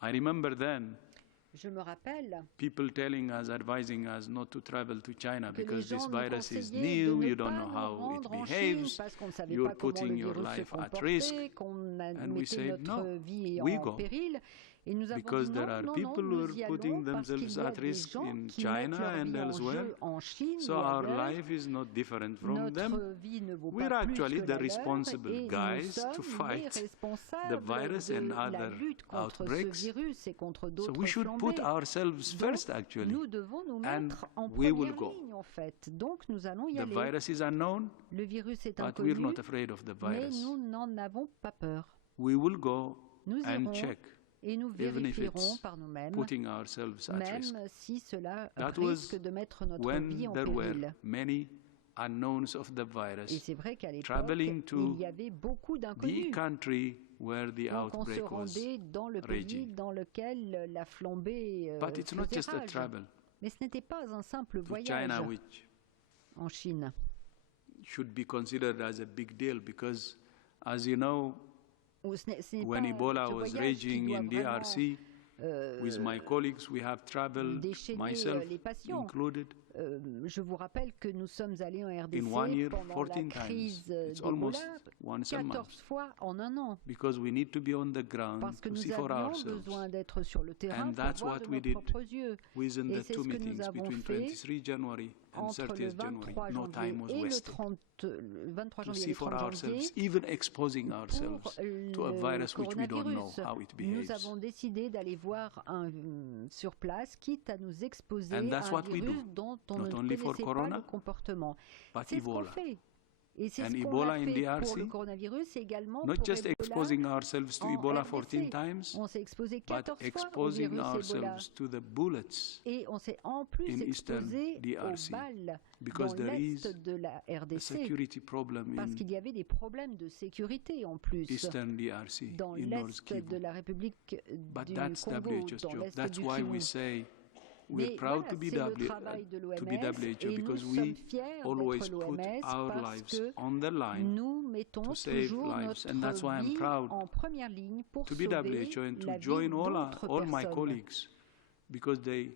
I remember then Je me rappelle people telling us, advising us not to travel to China que les because this gens nous virus is conseillaient de new, ne you pas don't know nous how it rendre en Chine behaves, parce qu'on ne savait you're pas comment le putting your virus se life at risk. comportait, qu'on And we mettait said, notre no, vie we en go. péril. Et nous avons Because dit there non, are non, people non, who nous are y putting allons parce qu'il themselves y a at des risk gens in qui China mettent leur and vie en elsewhere. jeu en Chine So ou our ailleurs. life is not different from Notre them. vie ne vaut We're pas plus actually que the la leur responsible et nous guys to sommes les fight the responsables virus and de la other lutte contre outbreaks. ce virus et contre So d'autres we should put flambées. ourselves Donc, first, actually. nous devons nous And mettre en we will première go. ligne, en fait. Donc, nous allons y The aller. virus is unknown, Le virus est but we're inconnu, not afraid of the mais virus. nous n'en avons pas peur. We will go Nous and irons check, et nous even if vérifierons it's par nous-mêmes, putting ourselves at risk. même si cela That risque was de mettre notre when vie en there were péril. many unknowns of the Et virus c'est vrai qu'à l'époque, traveling to il y avait beaucoup the d'inconnus. country where the Donc on se outbreak was rendait dans le pays raging. dans lequel la flambée But it's not faisait just a rage. travel Mais ce n'était pas un simple to voyage China, which en Chine. should be considered as a big deal because, as you know, Ou ce n'est when pas Ebola ce was voyage qui raging doit in vraiment, DRC, with my colleagues, we have traveled, déchaîner myself les patients. included, Je vous rappelle que nous sommes allés en RDC in 1 year, pendant 14 la times. crise It's almost d'Ebola once a 14 month fois en un an. because we need to be on the ground Parce que to nous see for avions ourselves. besoin d'être sur le terrain And pour that's voir what de we nos did propres yeux. within Et the c'est two ce que nous meetings avons between fait 23 January and entre le 30th January. 23 No janvier time was et wasted le 23 to janvier et see le for 30 janvier ourselves, even exposing ourselves pour to a le virus which we don't know coronavirus. how it Nous behaves. avons décidé d'aller voir sur place, quitte à nous exposer And à that's un what we virus do, dont on not ne only for connaissait pas corona, le comportement. but C'est ce qu'on Ebola. fait. Et c'est And ce qu'on Ebola a in fait pour DRC, le coronavirus et également not pour just Ebola exposing ourselves to en Ebola RDC. 14 times, On s'est exposé but 14 fois au exposing virus Ebola. ourselves to the bullets Et on s'est en plus in Eastern exposé aux DRC balles because dans there l'est is de la a RDC. security problem Parce in qu'il y avait des problèmes de sécurité en plus Eastern DRC, dans in North l'est Kivu. de la République But du that's Congo, WHO's dans job. l'est That's du why Kivu. we say we're Mais proud voilà, to be c'est le travail de l'OMS WHO et nous because sommes we fiers always d'être put l'OMS our parce lives que on the line nous mettons to save toujours lives. And that's why notre I'm vie proud en première ligne pour to be sauver WHO and to la vie join d'autres all my personnes. colleagues because they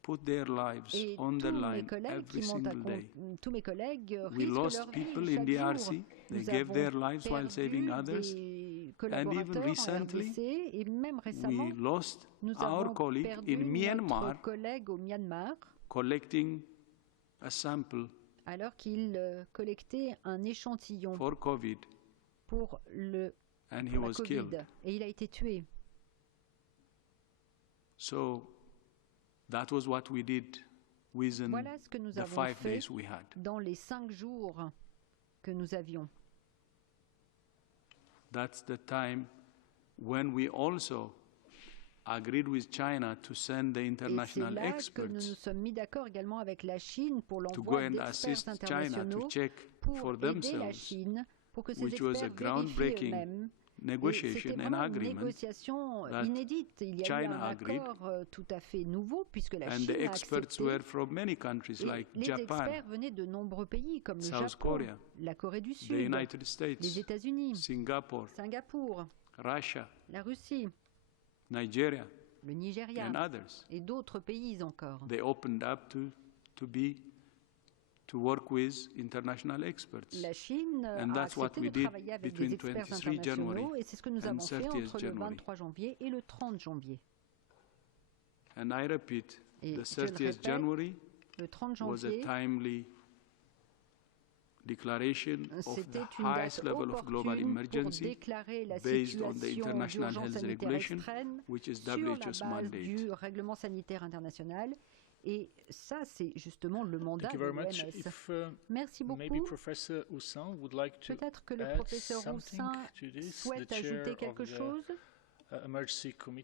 put their lives Et on the tous mes line collègues every qui m'ont single day. tous mes collègues We risquent lost leur people vie in chaque jour. DRC. They Nous gave avons their lives while saving perdu others. des And even collaborateurs en recently, RDC et même récemment, we lost nous our avons colleague perdu in Myanmar notre collègue au Myanmar collecting a sample alors qu'il collectait un échantillon for COVID, pour and he la was Covid killed. et il a été tué. So that was what we did within Voilà ce que nous the avons 5 fait days we had. dans les 5 jours que nous avions. that's the time when we also agreed with China to send the international experts nous nous sommes mis d'accord également avec la Chine pour to go l'envoi and assist China to check for themselves, which was a groundbreaking negotiation and agreement that China agreed, and the experts were from many countries like Japan, South Korea, the United States, Singapore, Russia, Nigeria, le Nigeria and others. Et d'autres pays encore. They opened up to work with international experts. La Chine and that's what we did between 23 January et c'est ce que nous avons fait entre le 23 janvier et le 30 janvier. And I repeat, the 30th January was a timely declaration of the highest level of global emergency based on the International Health Regulation, which is WHO's mandate. Du règlement sanitaire international. Et ça, c'est justement le mandat de l'OMS. Merci beaucoup. Peut-être que le professeur Houssin souhaite ajouter quelque chose.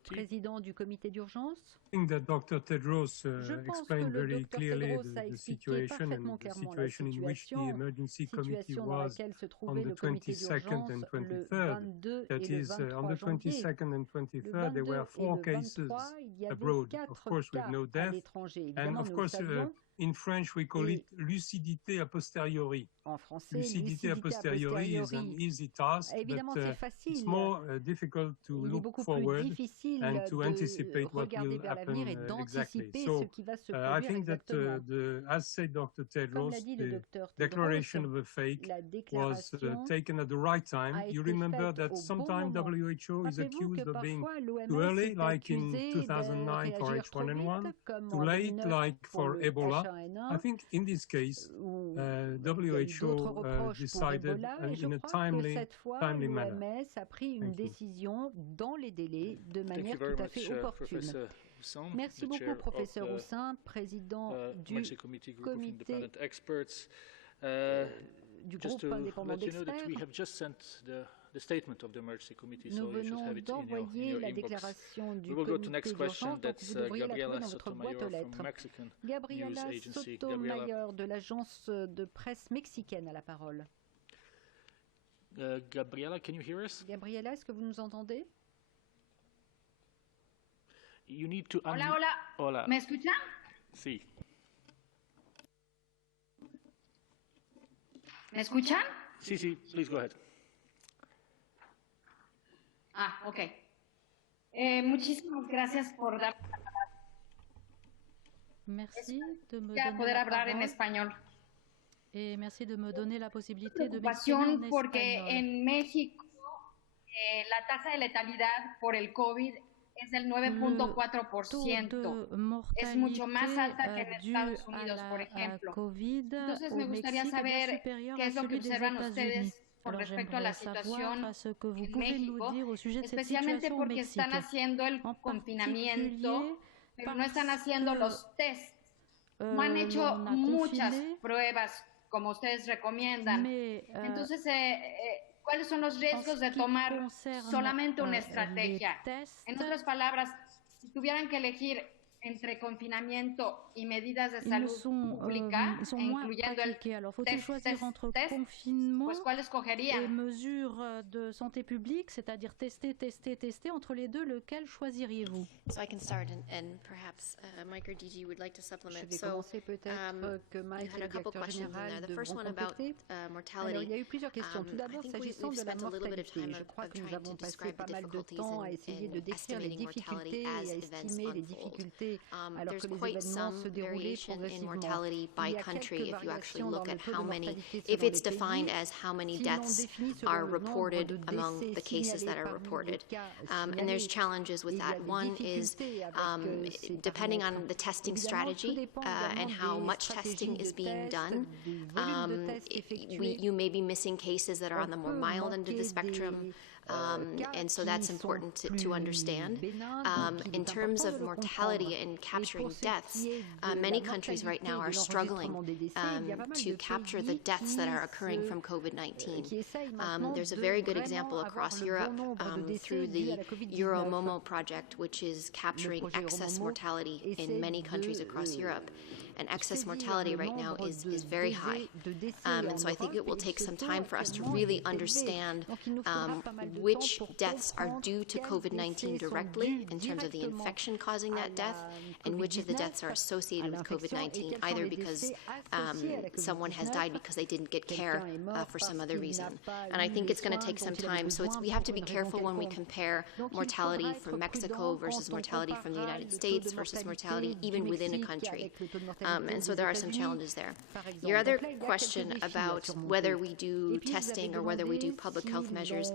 Président du comité d'urgence. I think that Dr. Tedros explained very clearly the situation and the situation in which the emergency committee was on the 22nd and 23rd. That is, on the 22nd and 23rd, there were 4 cases abroad, of course, with no death. And of course, in French, we call it lucidité a posteriori. Lucidité a posteriori is an easy task, but it's more difficult to look forward and to anticipate what will happen exactly. So I think that, as said Dr. Tedros, the declaration of a fake was taken at the right time. You remember that sometimes WHO is accused of being too early, like in 2009 for H1N1, too late, like for Ebola. I think in this case, WHO decided in a timely manner. L'OMS a pris une décision dans les délais de manière tout à fait opportune. Merci beaucoup, professeur Houssin, président du comité du groupe indépendant d'experts. Nous venons d'envoyer la déclaration du comité d'urgence, donc vous devriez la trouver dans votre boîte aux lettres. Gabriela Sotomayor de l'agence de presse mexicaine a la parole. Gabriela, can you hear us? Gabriela, est-ce que vous nous entendez? You need to hola, hola. Hola. ¿Me escuchan? Sí. ¿Me escuchan? Sí, sí, please go ahead. Ok. Muchísimas gracias por dar. Merci de me donner poder hablar en español. Et merci de me donner la posibilité de m'exprimer en porque en México la tasa de letalidad por el COVID es del 9.4%. Es mucho más alta que en Estados Unidos, por ejemplo. Entonces me gustaría saber qué es lo que observan ustedes con respecto a la situación en México, especialmente porque están haciendo el confinamiento, pero no están haciendo los tests. No han hecho muchas pruebas como ustedes recomiendan. Entonces, ¿cuáles son los riesgos de tomar solamente una estrategia? En otras palabras, si tuvieran que elegir entre confinamiento y medidas de salud pública, incluyendo el test, pues ¿cuál escogerían? Et mesures de santé publique, c'est-à-dire tester, entre les deux, lequel choisiriez-vous? So I can start and perhaps Mike or DG would like to supplement. Je vais commencer peut-être que Mike et le directeur général devront compléter. Alors, il y a eu plusieurs questions. Tout d'abord, s'agissant de la mortalité, je crois que nous avons passé pas mal de temps à essayer de décrire les difficultés et à estimer les difficultés alors que les événements se déroulaient progressivement. By country, if you actually look at how many, if it's defined as how many deaths are reported among the cases that are reported. And there's challenges with that. One is depending on the testing strategy and how much testing is being done, you may be missing cases that are on the more mild end of the spectrum. And so that's important to understand. In terms of mortality in capturing deaths, many countries right now are struggling to capture the deaths that are occurring from COVID-19. There's a very good example across Europe through the Euromomo project, which is capturing excess mortality in many countries across Europe. And excess mortality right now is very high. And so I think it will take some time for us to really understand which deaths are due to COVID-19 directly in terms of the infection causing that death, and which of the deaths are associated with COVID-19, either because someone has died because they didn't get care for some other reason. And I think it's going to take some time. So we have to be careful when we compare mortality from Mexico versus mortality from the United States versus mortality even within a country. And so there are some challenges there. Your other question about whether we do testing or whether we do public health measures,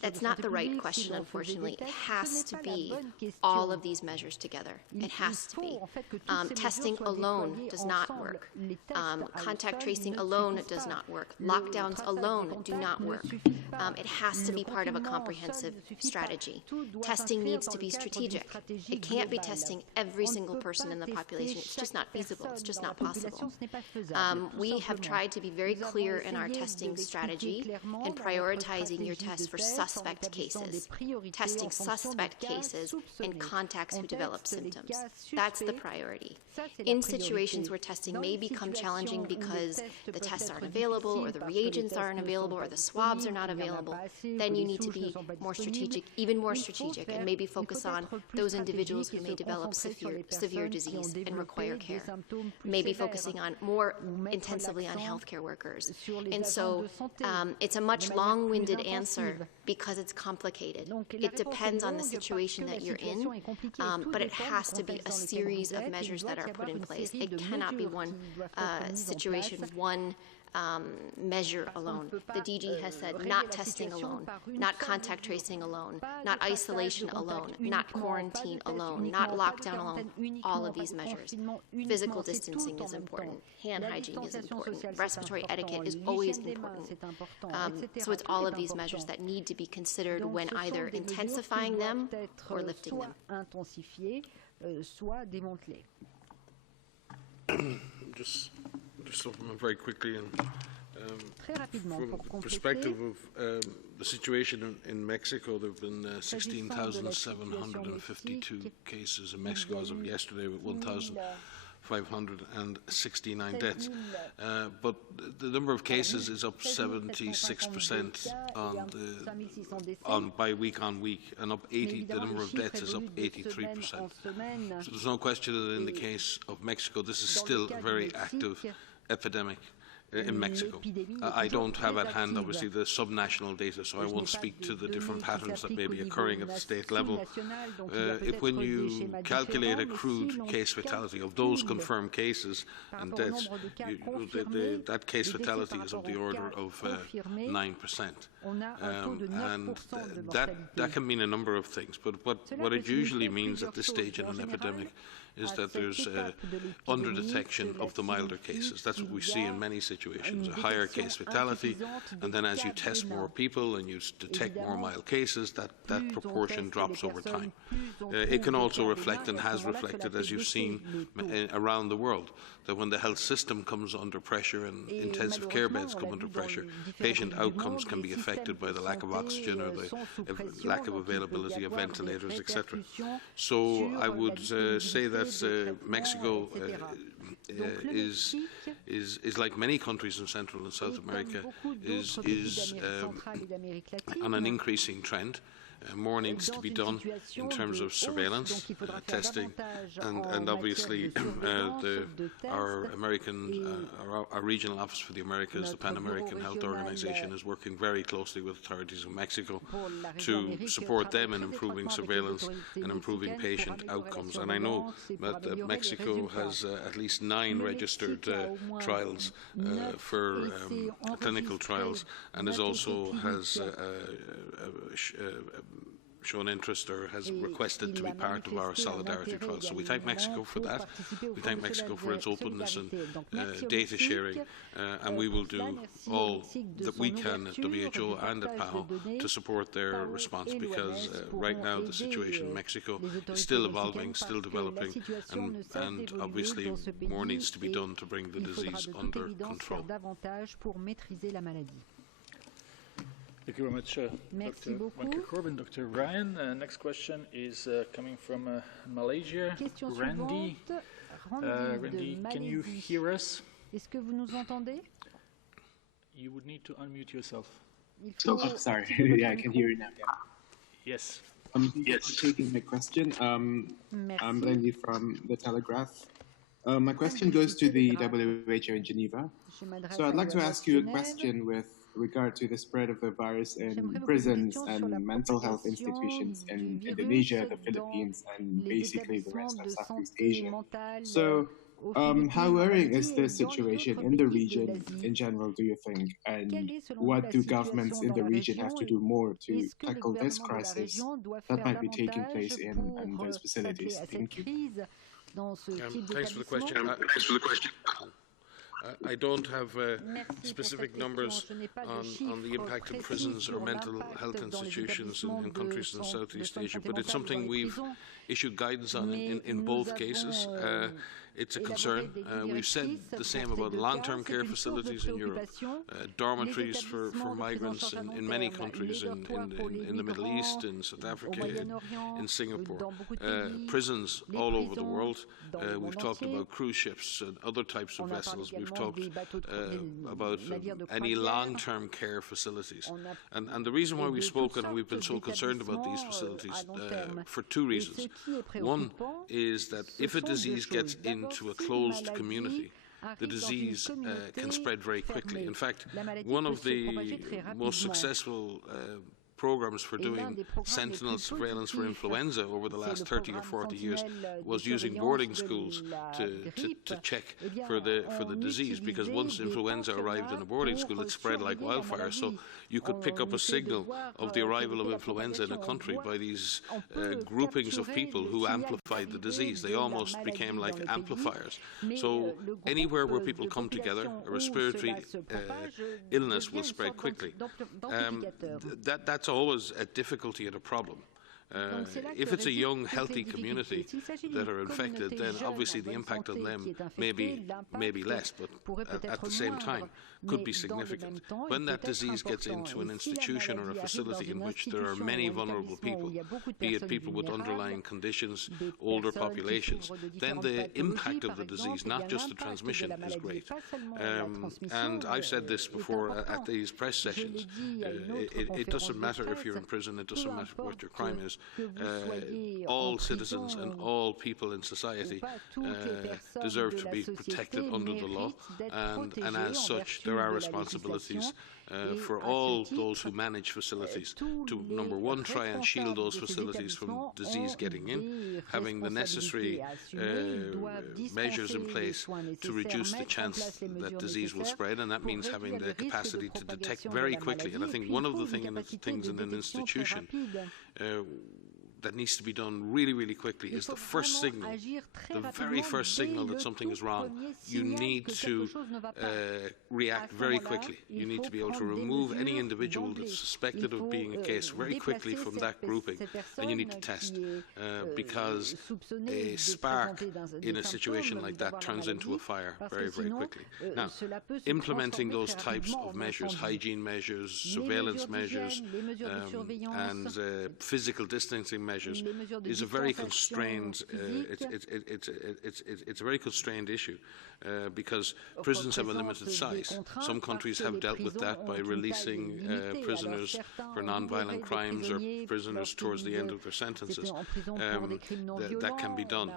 that's not the right question, unfortunately. It has to be all of these measures together. It has to be. Testing alone does not work. Contact tracing alone does not work. Lockdowns alone do not work. It has to be part of a comprehensive strategy. Testing needs to be strategic. It can't be testing every single person in the population. It's just not feasible. It's just not possible. We have tried to be very clear in our testing strategy and prioritizing your tests for suspect cases, testing suspect cases and contacts who develop symptoms. That's the priority. In situations where testing may become challenging because the tests aren't available or the reagents aren't available or the swabs are not available, then you need to be more strategic, even more strategic, and maybe focus on those individuals who may develop severe disease and require care. Maybe focusing on more intensively on healthcare workers. And so it's a much long-winded answer because it's complicated. It depends on the situation that you're in, but it has to be a series of measures that are put in place. It cannot be one situation, one measure alone. The DG has said not testing alone, not contact tracing alone, not isolation alone, not quarantine alone, not lockdown alone. All of these measures. Physical distancing is important. Hand hygiene is important. Respiratory etiquette is always important. So it's all of these measures that need to be considered when either intensifying them or lifting them. Just very quickly, and from the perspective of the situation in Mexico, there have been 16,752 cases in Mexico as of yesterday, with 1,569 deaths. But the number of cases is up 76% by week on week, and up 80. The number of deaths is up 83%. So there's no question that in the case of Mexico, this is still a very active epidemic in Mexico. I don't have at hand, obviously, the subnational data, so I won't speak to the different patterns that may be occurring at the state level. When you calculate a crude case fatality of those confirmed cases and deaths, that case fatality is of the order of 9%. And that can mean a number of things, but what it usually means at this stage in an epidemic is that there's under-detection of the milder cases. That's what we see in many situations, a higher case fatality, and then as you test more people and you detect more mild cases, that proportion drops over time. It can also reflect, and has reflected, as you've seen around the world, that when the health system comes under pressure and intensive care beds come under pressure, patient outcomes can be affected by the lack of oxygen or the lack of availability of ventilators, etc. So I would say that Mexico is like many countries in Central and South America, is on an increasing trend. More needs to be done in terms of surveillance, testing, and obviously our regional office for the Americas, the Pan American Health Organization, is working very closely with authorities in Mexico to support them in improving surveillance and improving patient outcomes. And I know that Mexico has at least 9 registered trials for clinical trials, and also has shown interest or has requested to be part of our solidarity trial. So we thank Mexico for that. We thank Mexico for its openness and data sharing, and we will do all that we can at WHO and at PAHO to support their response, because right now the situation in Mexico is still evolving, still developing, and obviously more needs to be done to bring the disease under control. Thank you very much, Dr. Wenke Corbin. Dr. Ryan, next question is coming from Malaysia. Randy, can you hear us? Est-ce que vous nous entendez? You would need to unmute yourself. Oh, sorry. Yeah, I can hear you now. Yeah. Yes. Yes. For taking my question. I'm Randy from The Telegraph. My question goes to the WHO in Geneva. So I'd like to ask you a question with regard to the spread of the virus in prisons and mental health institutions in Indonesia, the Philippines, and basically the rest of Southeast Asia. So how worrying is this situation in the region in general, do you think? And what do governments in the region have to do more to tackle this crisis that might be taking place in those facilities? Thank you. Thanks for the question. I don't have specific numbers on the impact of prisons or mental health institutions in countries in Southeast Asia, but it's something we've issued guidance on in both cases. It's a concern. We've said the same about long-term care facilities in Europe, dormitories for migrants in many countries in the Middle East, in South Africa, in Singapore, prisons all over the world. We've talked about cruise ships and other types of vessels. We've talked about any long-term care facilities. And the reason why we've spoken and we've been so concerned about these facilities for two reasons. One is that if a disease gets into a closed community, the disease can spread very quickly. In fact, one of the most successful programs for doing sentinel surveillance for influenza over the last 30 or 40 years was using boarding schools to check for the disease, because once influenza arrived in a boarding school, it spread like wildfire. So you could pick up a signal of the arrival of influenza in a country by these groupings of people who amplified the disease. They almost became like amplifiers. So anywhere where people come together, a respiratory illness will spread quickly. That's always a difficulty and a problem. If it's a young, healthy community that are infected, then obviously the impact on them may be less, but at the same time could be significant. When that disease gets into an institution or a facility in which there are many vulnerable people, be it people with underlying conditions, older populations, then the impact of the disease, not just the transmission, is great. And I've said this before at these press sessions. It doesn't matter if you're in prison, it doesn't matter what your crime is. All citizens and all people in society deserve to be protected under the law, and as such there are responsibilities for all those who manage facilities to, number one, try and shield those facilities from disease getting in, having the necessary measures in place to reduce the chance that disease will spread, and that means having the capacity to detect very quickly. And I think one of the things in an institution that needs to be done really, really quickly is the first signal, the very first signal that something is wrong. You need to react very quickly. You need to be able to remove any individual that's suspected of being a case very quickly from that grouping, and you need to test, because a spark in a situation like that turns into a fire very, very quickly. Now, implementing those types of measures, hygiene measures, surveillance measures, and physical distancing measures is a very constrained. It's a very constrained issue because prisons have a limited size. Some countries have dealt with that by releasing prisoners for non-violent crimes or prisoners towards the end of their sentences. That can be done.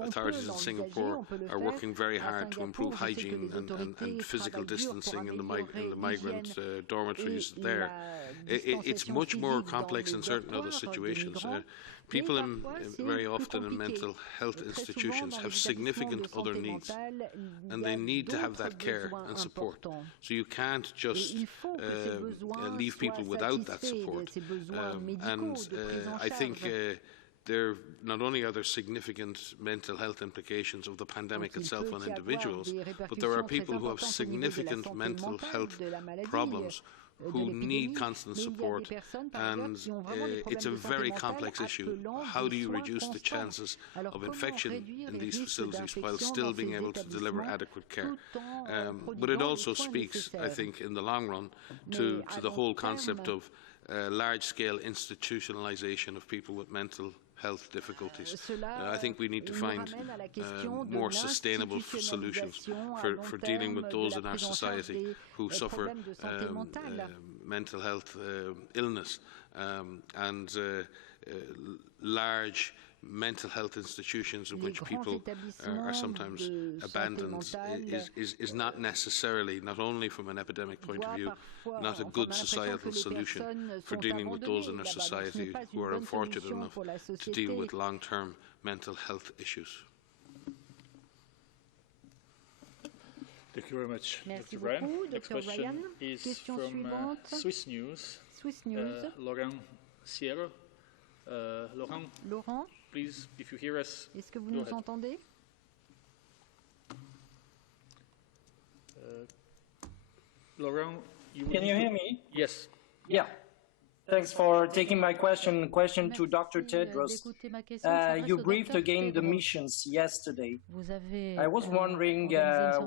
Authorities in Singapore are working very hard to improve hygiene and physical distancing in the migrant dormitories there. It's much more complex in certain other situations. People very often in mental health institutions have significant other needs, and they need to have that care and support. So you can't just leave people without that support. I think not only are there significant mental health implications of the pandemic itself on individuals, but there are people who have significant mental health problems who need constant support, and it's a very complex issue. How do you reduce the chances of infection in these facilities while still being able to deliver adequate care? But it also speaks, I think, in the long run to the whole concept of large-scale institutionalization of people with mental health difficulties. I think we need to find more sustainable solutions for dealing with those in our society who suffer mental health illness, and large mental health institutions in which people are sometimes abandoned is not necessarily, not only from an epidemic point of view, not a good societal solution for dealing with those in our society who are unfortunate enough to deal with long-term mental health issues. Thank you very much, Dr. Ryan. Next question is from Swiss News. Laurent Sierra. Laurent, please, if you hear us, est-ce que vous nous entendez? Laurent, can you hear me? Yes. Yeah. Thanks for taking my question. Question to Dr. Tedros. You briefed again the missions yesterday. I was wondering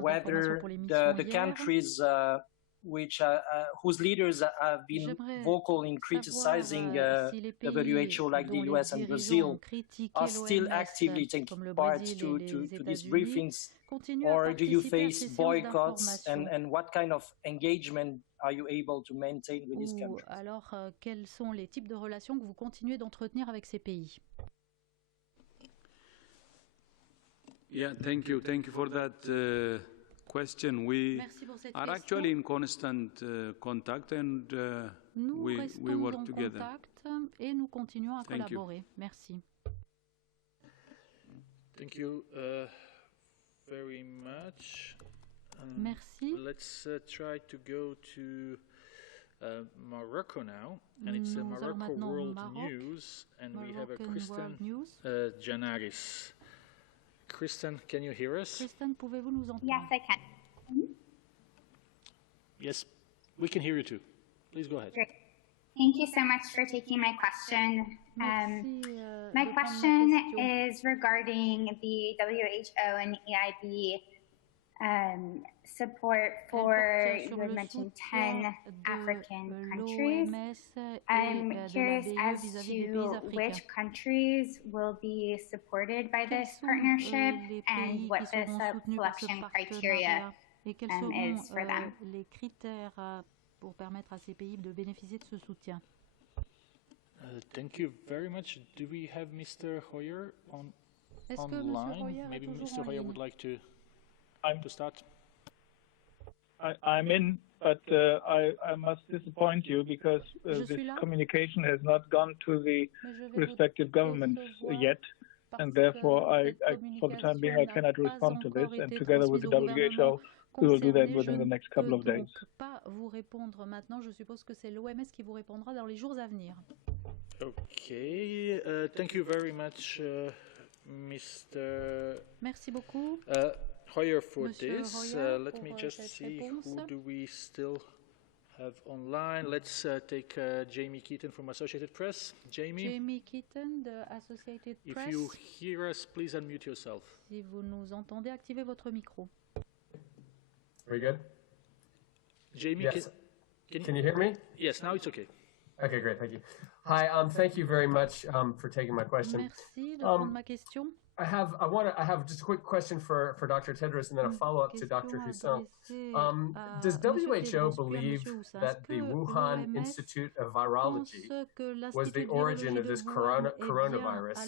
whether the countries whose leaders have been vocal in criticizing WHO, like the US and Brazil, are still actively taking part to these briefings, or do you face boycotts, and what kind of engagement are you able to maintain with these countries? Alors, quels sont les types de relations que vous continuez d'entretenir avec ces pays? Yeah, thank you. Thank you for that question. We are actually in constant contact, and we work together. Et nous continuons à collaborer. Merci. Thank you very much. Merci. Let's try to go to Morocco now, and it's Morocco World News, and we have a Kristen Janaris. Kristen, can you hear us? Kristen, pouvez-vous nous entendre? Yes, I can. Yes, we can hear you too. Please go ahead. Great. Thank you so much for taking my question. My question is regarding the WHO and EIB support for, you had mentioned 10 African countries. I'm curious as to which countries will be supported by this partnership and what the selection criteria is for them. Les critères pour permettre à ces pays de bénéficier de ce soutien. Thank you very much. Do we have Mr. Hoyer online? Maybe Mr. Hoyer would like to start. I'm in, but I must disappoint you because this communication has not gone to the respective governments yet, and therefore, for the time being, I cannot respond to this. And together with the WHO, we will do that within the next couple of days. Pas vous répondre maintenant. Je suppose que c'est l'OMS qui vous répondra dans les jours à venir. Okay. Thank you very much, Mr. Merci beaucoup. Hoyer for this. Let me just see who do we still have online. Let's take Jamie Keaton from Associated Press. Jamie Keaton de Associated Press. If you hear us, please unmute yourself. Si vous nous entendez, activez votre micro. Very good. Jamie, yes. Can you hear me? Yes, now it's okay. Okay, great, thank you. Hi, thank you very much for taking my question. Merci de prendre ma question. I have just a quick question for Dr. Tedros and then a follow-up to Dr. Husson. Does WHO believe that the Wuhan Institute of Virology was the origin of this coronavirus?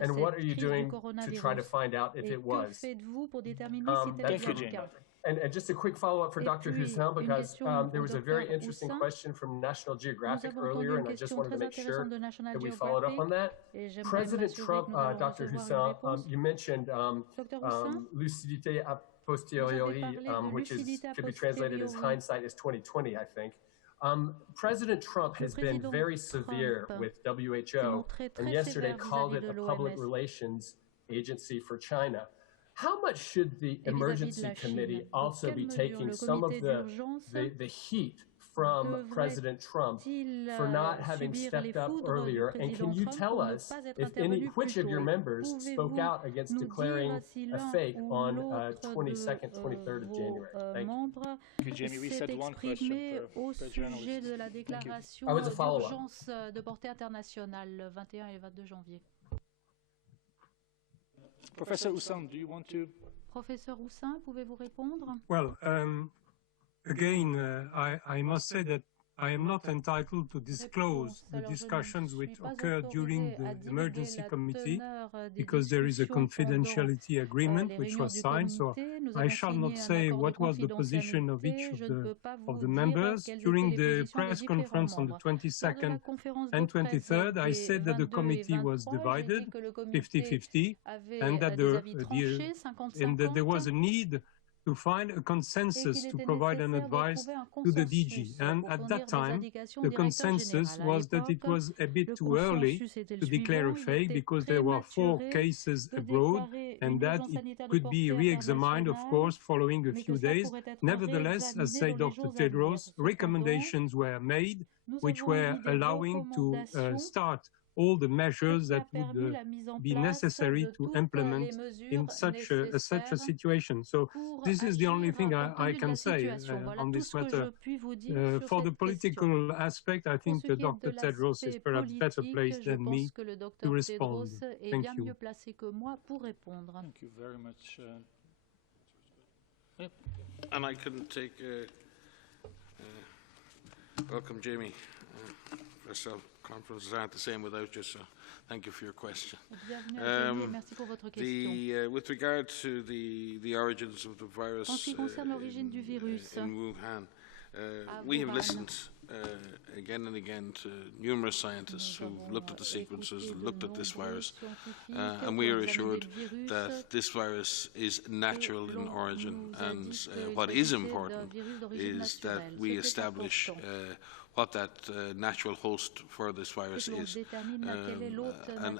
And what are you doing to try to find out if it was? Thank you, Jamie. And just a quick follow-up for Dr. Hussin, because there was a very interesting question from National Geographic earlier, and I just wanted to make sure that we followed up on that. President Trump, Dr. Hussin, you mentioned lucidité a posteriori, which could be translated as hindsight is 2020, I think. President Trump has been very severe with WHO, and yesterday called it a public relations agency for China. How much should the emergency committee also be taking some of the heat from President Trump for not having stepped up earlier? And can you tell us if which of your members spoke out against declaring a fake on 22nd, 23rd of January? Thank you. Jamie. We said one question per journalist. I was a follow-up. Professor Houssin, do you want to? Professeur Houssin, pouvez-vous répondre? Well, again, I must say that I am not entitled to disclose the discussions which occurred during the emergency committee because there is a confidentiality agreement which was signed. So I shall not say what was the position of each of the members. During the press conference on the 22nd and 23rd, I said that the committee was divided 50-50 and that there was a need to find a consensus to provide an advice to the DG. And at that time, the consensus was that it was a bit too early to declare a fake because there were 4 cases abroad and that it could be re-examined, of course, following a few days. Nevertheless, as said Dr. Tedros, recommendations were made which were allowing to start all the measures that would be necessary to implement in such a situation. So this is the only thing I can say on this matter. For the political aspect, I think Dr. Tedros is perhaps better placed than me to respond. Thank you. Thank you very much. And I can take, welcome Jamie. Conferences aren't the same without you, so thank you for your question. With regard to the origins of the virus in Wuhan, we have listened again and again to numerous scientists who've looked at the sequences, looked at this virus, and we are assured that this virus is natural in origin. And what is important is that we establish what that natural host for this virus is. And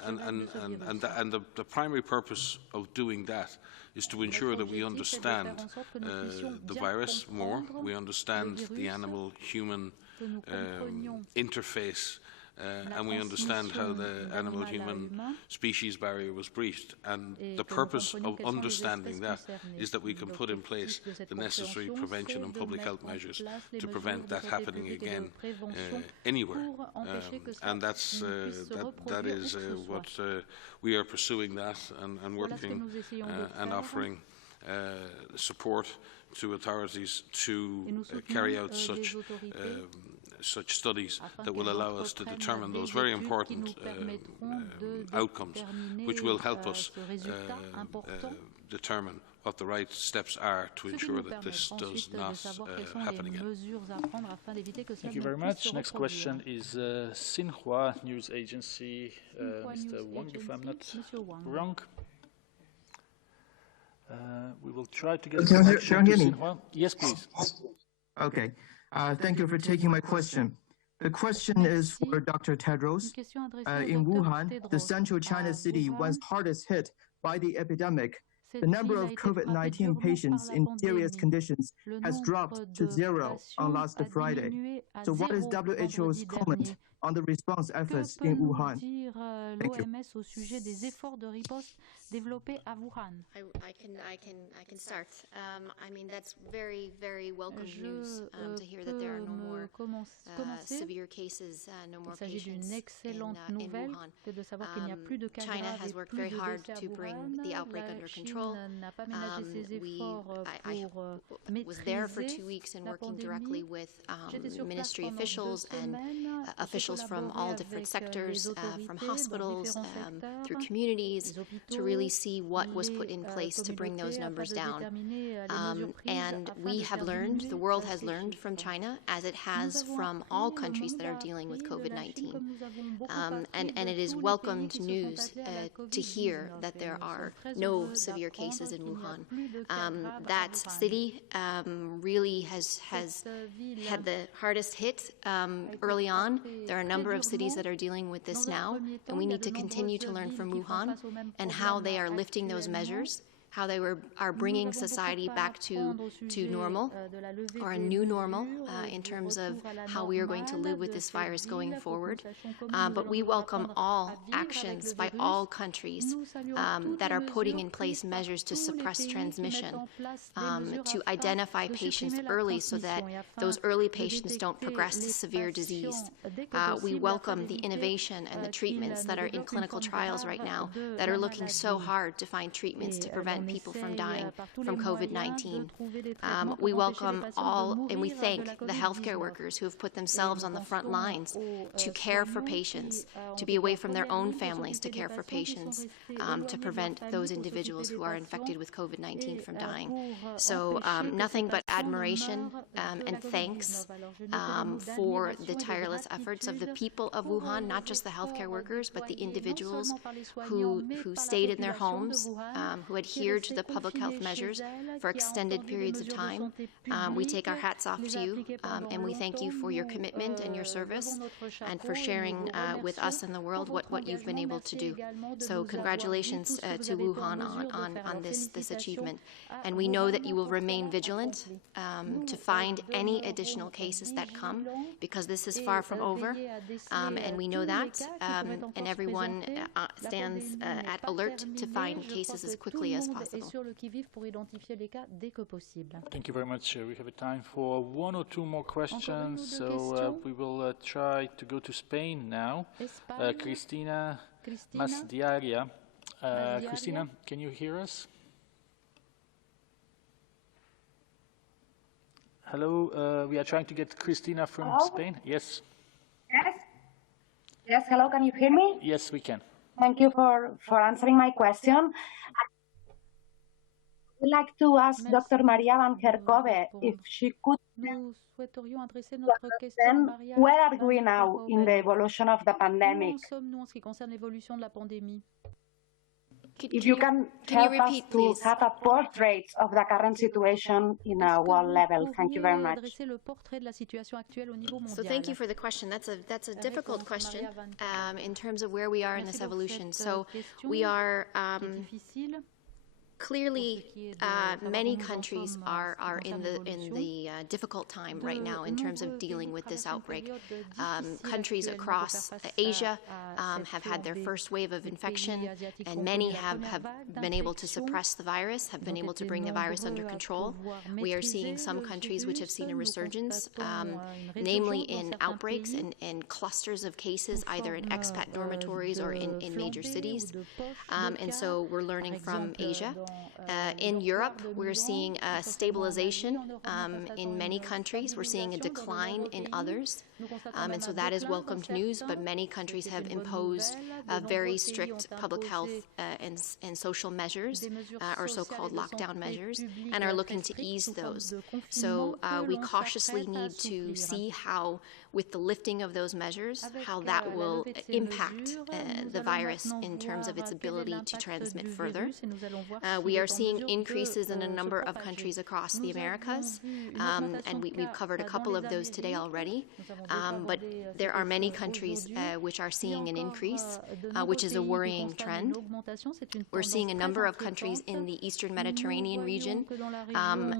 the primary purpose of doing that is to ensure that we understand the virus more, we understand the animal-human interface, and we understand how the animal-human species barrier was breached. And the purpose of understanding that is that we can put in place the necessary prevention and public health measures to prevent that happening again anywhere. And that is what we are pursuing that and working and offering support to authorities to carry out such studies that will allow us to determine those very important outcomes, which will help us determine what the right steps are to ensure that this does not happen again. Thank you very much. Next question is Xinhua News Agency, Mr. Wang, if I'm not wrong. We will try to get Can you hear me? Yes, please. Okay. Thank you for taking my question. The question is for Dr. Tedros. In Wuhan, the central China city once hardest hit by the epidemic, the number of COVID-19 patients in serious conditions has dropped to 0 on last Friday. So what is WHO's comment on the response efforts in Wuhan? Thank you. I can start. I mean, that's very, very welcome news to hear that there are no more severe cases, no more Il s'agit patients d'une excellente nouvelle que de savoir qu'il n'y a plus de cas China graves has et worked plus very de hard décès à to bring Wuhan. the outbreak La under Chine control. n'a pas ménagé ses efforts pour Was there for 2 weeks and la working pandémie. directly with J'étais sur place ministry pendant officials 2 and semaines. officials from all different sectors, from hospitals, secteurs, through communities, les hôpitaux, to really see what was put les, in place to bring those communautés, numbers afin de down. déterminer, les mesures prises And afin we de have faire learned, diminuer, the world has ces learned from chiffres. China, as it Nous has avons from appris, all le countries that monde are a dealing with appris de la Chine COVID-19. comme nous avons beaucoup appris And de it is tous les welcomed pays qui se sont news attelés à la to hear COVID-19. that Et there nous are sommes très no heureux severe d'apprendre cases in qu'il n'y a Wuhan. plus de cas graves à That Wuhan. city really has had the hardest hit early on. There are a number of cities that are dealing with this now, and we need to continue to learn from Wuhan and how they are lifting those measures, how they are bringing society back to normal, or a new normal in terms of how we are going to live with this virus going forward. But we welcome all actions by all countries that are putting in place measures to suppress transmission, to identify patients early so that those early patients don't progress to severe disease. We welcome the innovation and the treatments that are in clinical trials right now that are looking so hard to find treatments to prevent people from dying from COVID-19. We welcome all and we thank the healthcare workers who have put themselves on the front lines to care for patients, to be away from their own families to care for patients, to prevent those individuals who are infected with COVID-19 from dying. So nothing but admiration and thanks for the tireless efforts of the people of Wuhan, not just the healthcare workers, but the individuals who stayed in their homes, who adhered to the public health measures for extended periods of time. We take our hats off to you, and we thank you for your commitment and your service, and for sharing with us and the world what you've been able to do. So congratulations to Wuhan on this achievement. And we know that you will remain vigilant to find any additional cases that come, because this is far from over, and we know that, and everyone stands at alert to find cases as quickly as possible. Thank you very much. We have time for 1 or 2 more questions, so we will try to go to Spain now. Cristina Masdiaria. Cristina, can you hear us? Hello, we are trying to get Cristina from Spain. Yes. Yes. Yes, hello, can you hear me? Yes, we can. Thank you for answering my question. I would like to ask Dr. Maria Van Kerkhove if she could then where are we now in the evolution of the pandemic? If you can help us to have a portrait of the current situation in a world level. Thank you very much. So thank you for the question. That's a difficult question in terms of where we are in this evolution. So we are clearly, many countries are in the difficult time right now in terms of dealing with this outbreak. Countries across Asia have had their first wave of infection, and many have been able to suppress the virus, have been able to bring the virus under control. We are seeing some countries which have seen a resurgence, namely in outbreaks and clusters of cases, either in expat dormitories or in major cities. And so we're learning from Asia. In Europe, we're seeing a stabilization in many countries. We're seeing a decline in others. And so that is welcomed news, but many countries have imposed very strict public health and social measures, or so-called lockdown measures, and are looking to ease those. So we cautiously need to see how, with the lifting of those measures, how that will impact the virus in terms of its ability to transmit further. We are seeing increases in a number of countries across the Americas, and we've covered a couple of those today already, but there are many countries which are seeing an increase, which is a worrying trend. We're seeing a number of countries in the Eastern Mediterranean region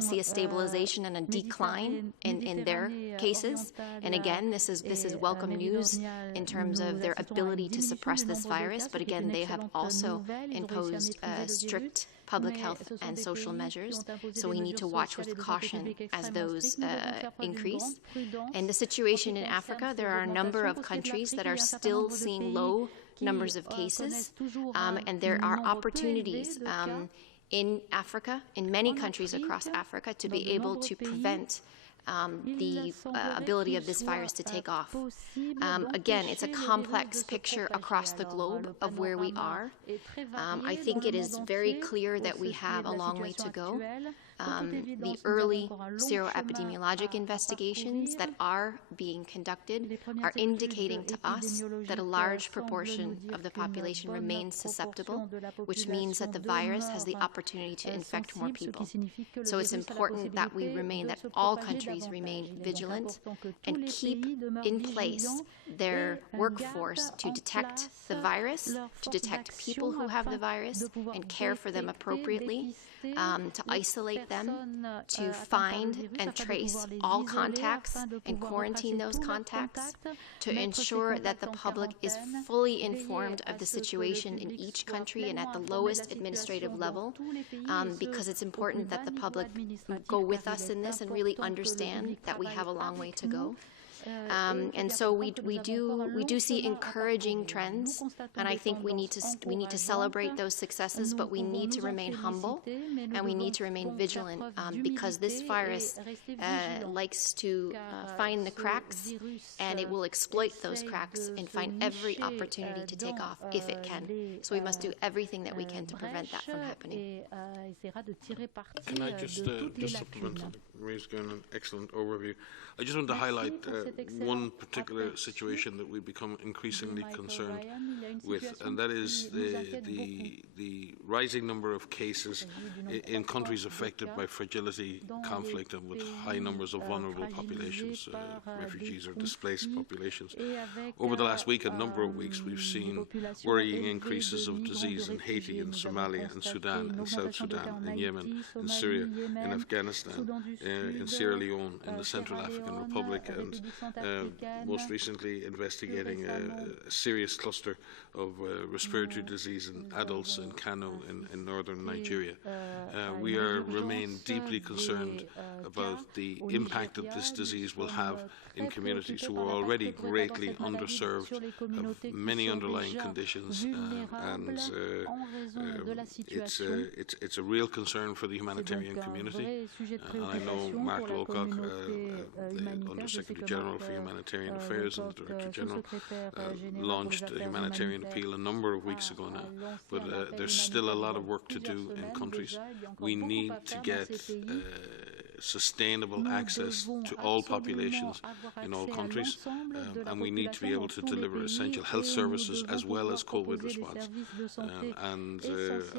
see a stabilization and a decline in their cases, and again, this is welcome news in terms of their ability to suppress this virus, but again, they have also imposed strict public health and social measures, so we need to watch with caution as those increase. And the situation in Africa, there are a number of countries that are still seeing low numbers of cases, and there are opportunities in Africa, in many countries across Africa, to be able to prevent the ability of this virus to take off. Again, it's a complex picture across the globe of where we are. I think it is very clear that we have a long way to go. The early seroepidemiologic investigations that are being conducted are indicating to us that a large proportion of the population remains susceptible, which means that the virus has the opportunity to infect more people. So it's important that we remain, that all countries remain vigilant and keep in place their workforce to detect the virus, to detect people who have the virus and care for them appropriately, to isolate them, to find and trace all contacts and quarantine those contacts, to ensure that the public is fully informed of the situation in each country and at the lowest administrative level, because it's important that the public go with us in this and really understand that we have a long way to go. And so we do see encouraging trends, and I think we need to celebrate those successes, but we need to remain humble and we need to remain vigilant, because this virus likes to find the cracks, and it will exploit those cracks and find every opportunity to take off if it can. So we must do everything that we can to prevent that from happening. Can I just supplement? Marie's given an excellent overview. I just want to highlight one particular situation that we become increasingly concerned with, and that is the rising number of cases in countries affected by fragility, conflict, and with high numbers of vulnerable populations, refugees or displaced populations. Over the last week, a number of weeks, we've seen worrying increases of disease in Haiti, in Somalia, in Sudan, in South Sudan, in Yemen, in Syria, in Afghanistan, in Sierra Leone, in the Central African Republic, and most recently investigating a serious cluster of respiratory disease in adults in Kano in northern Nigeria. We remain deeply concerned about the impact that this disease will have in communities who are already greatly underserved, have many underlying conditions, and it's a real concern for the humanitarian community. And I know Mark Lowcock, the Undersecretary General for Humanitarian Affairs and the Director General, launched a humanitarian appeal a number of weeks ago now, but there's still a lot of work to do in countries. We need to get sustainable access to all populations in all countries, and we need to be able to deliver essential health services as well as COVID response. And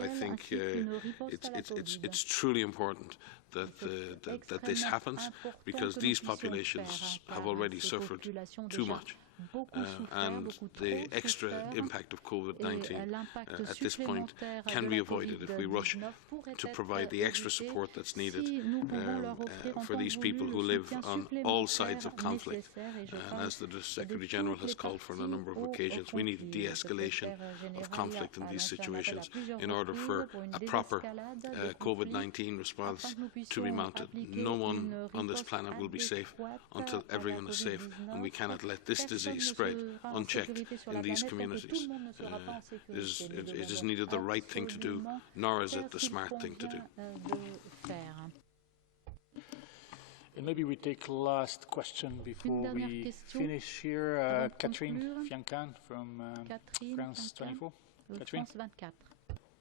I think it's truly important that this happens, because these populations have already suffered too much. And the extra impact of COVID-19 at this point can be avoided if we rush to provide the extra support that's needed for these people who live on all sides of conflict. And as the Secretary General has called for on a number of occasions, we need a de-escalation of conflict in these situations in order for a proper COVID-19 response to be mounted. No one on this planet will be safe until everyone is safe, and we cannot let this disease spread unchecked in these communities. It is neither the right thing to do, nor is it the smart thing to do. And maybe we take last question before we finish here. Catherine Fiancan from France 24. Catherine?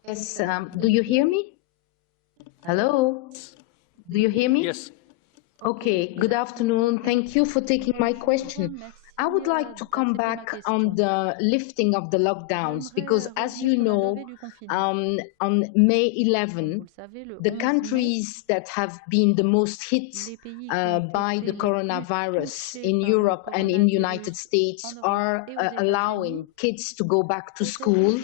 Yes, do you hear me? Hello? Do you hear me? Yes. Okay, good afternoon. Thank you for taking my question. I would like to come back on the lifting of the lockdowns, because as you know, on May 11, the countries that have been the most hit by the coronavirus in Europe and in the United States are allowing kids to go back to school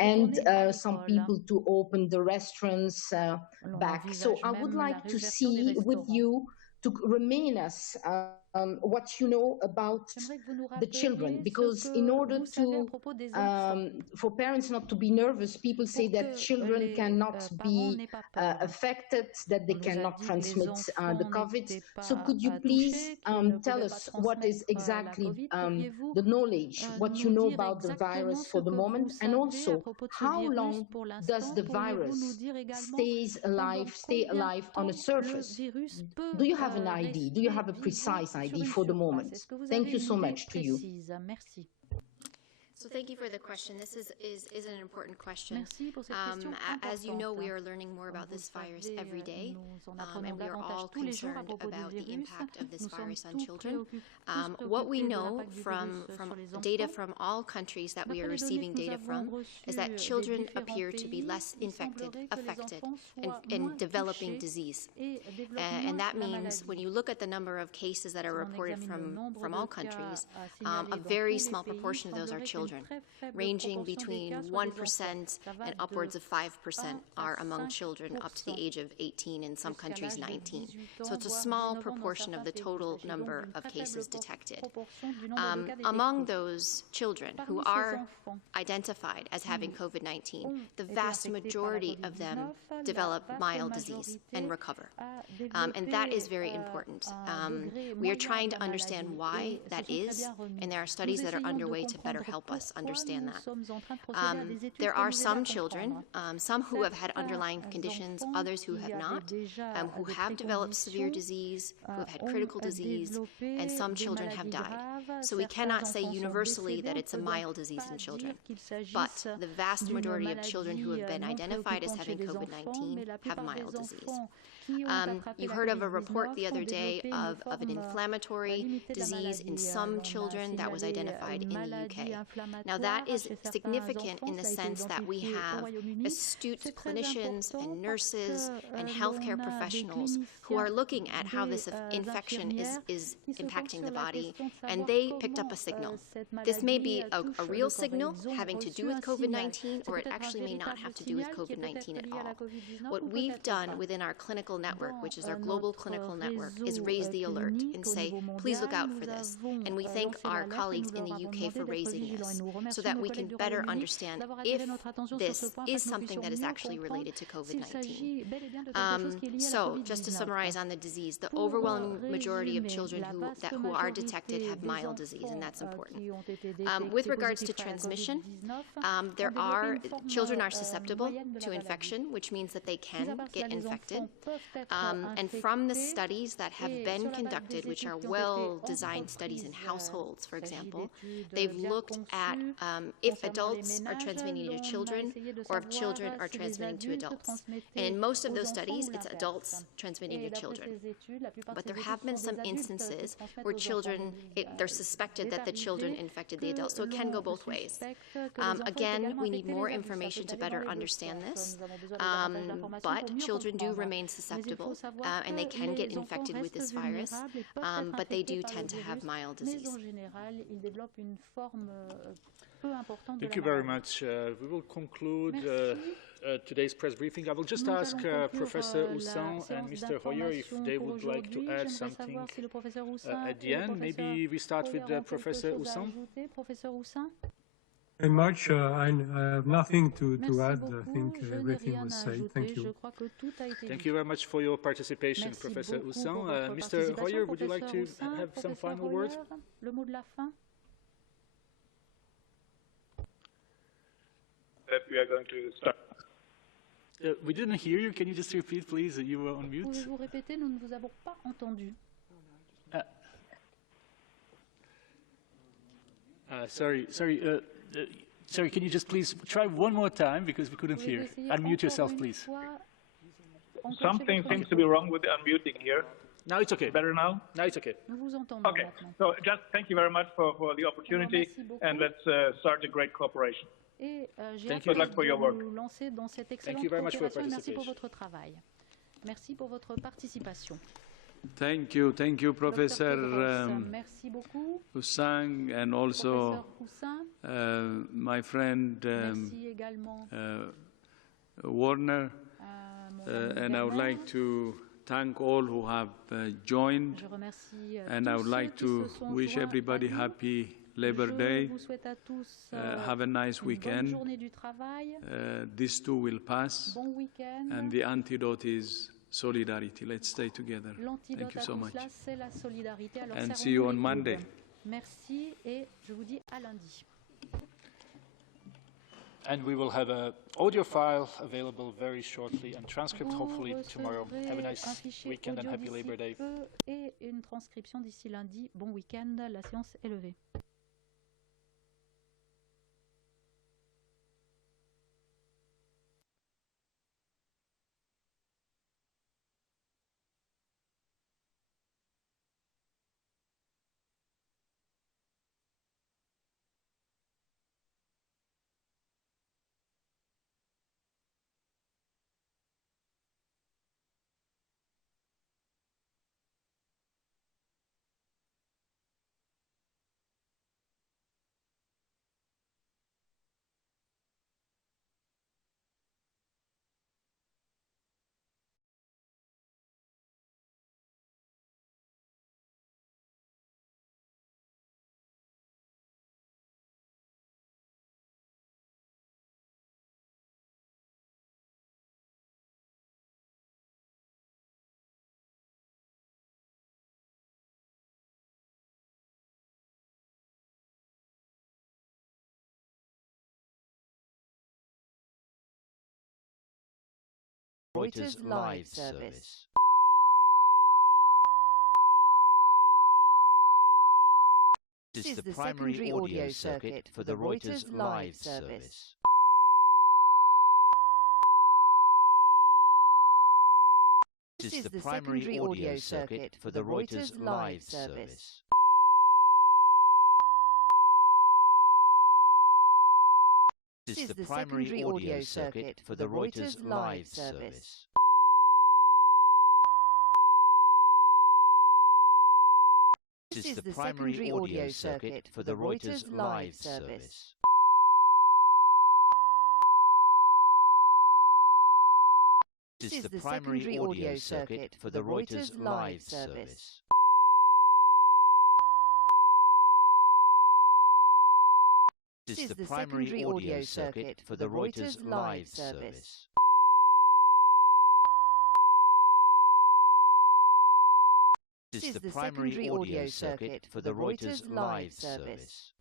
and some people to open the restaurants back. So I would like to see with you to remain us what you know about the children, because in order to, for parents not to be nervous, people say that children cannot be affected, that they cannot transmit the COVID. So could you please tell us what is exactly the knowledge, what you know about the virus for the moment, and also how long does the virus stay alive on the surface? Do you have an idea? Do you have a precise idea for the moment? Thank you so much to you. So thank you for the question. This is an important question. As you know, we are learning more about this virus every day, and we are all concerned about the impact of this virus on children. What we know from data from all countries that we are receiving data from is that children appear to be less affected, and developing disease. And that means when you look at the number of cases that are reported from all countries, a very small proportion of those are children. Ranging between 1% and upwards of 5% are among children up to the age of 18, in some countries 19. So it's a small proportion of the total number of cases detected. Among those children who are identified as having COVID-19, the vast majority of them develop mild disease and recover. And that is very important. We are trying to understand why that is, and there are studies that are underway to better help us understand that. There are some children, some who have had underlying conditions, others who have not, who have developed severe disease, who have had critical disease, and some children have died. So we cannot say universally that it's a mild disease in children. But the vast majority of children who have been identified as having COVID-19 have mild disease. You heard of a report the other day of an inflammatory disease in some children that was identified in the UK. Now that is significant in the sense that we have astute clinicians and nurses and healthcare professionals who are looking at how this infection is impacting the body, and they picked up a signal. This may be a real signal having to do with COVID-19, or it actually may not have to do with COVID-19 at all. What we've done within our clinical network, which is our global clinical network, is raise the alert and say, please look out for this. And we thank our colleagues in the UK for raising this, so that we can better understand if this is something that is actually related to COVID-19. So just to summarize on the disease, the overwhelming majority of children who are detected have mild disease, and that's important. With regards to transmission, children are susceptible to infection, which means that they can get infected. And from the studies that have been conducted, which are well-designed studies in households, for example, they've looked at if adults are transmitting to children or if children are transmitting to adults. And in most of those studies, it's adults transmitting to children. But there have been some instances where they're suspected that the children infected the adults. So it can go both ways. Again, we need more information to better understand this. But children do remain susceptible, and they can get infected with this virus, but they do tend to have mild disease. Thank you very much. We will conclude today's press briefing. I will just ask Professor Houssin and Mr. Hoyer if they would like to add something at the end. Maybe we start with Professor Houssin. Very much. I have nothing to add. I think everything was said. Thank you. Thank you very much for your participation, Professor Houssin. Mr. Hoyer, would you like to have some final words? That we are going to start. We didn't hear you. Can you just repeat, please? You were on mute. Pouvez-vous répéter? Nous ne vous avons pas entendu. Sorry, can you just please try one more time because we couldn't hear. Unmute yourself, please. Something seems to be wrong with the unmuting here. Now it's okay. Better now? Now it's okay. Okay, so just thank you very much for the opportunity, and let's start a great cooperation. Good luck for your work. Thank you very much for your participation. Merci pour votre travail. Merci pour votre participation. Thank you, Professor Houssin, and also my friend Warner. And I would like to thank all who have joined, Je remercie and I would like to wish everybody happy Labor Day. Have a nice weekend. This too will pass, and the antidote is solidarity. Let's stay together. Thank you so much. And see you on Monday. Merci et je vous dis à lundi. And we will have an audio file available very shortly and transcript hopefully tomorrow. Have a nice weekend and happy Labor Day. Et une transcription d'ici lundi. Bon week-end, la séance est levée. Reuters live service. This is the primary audio circuit for the Reuters live service. This is the primary audio circuit for the Reuters live service. This is the primary audio circuit for the Reuters live service. This is the primary audio circuit for the Reuters live service. This is the primary audio circuit for the Reuters live service. This is the primary audio circuit for the Reuters live service. This is the primary audio circuit for the Reuters live service.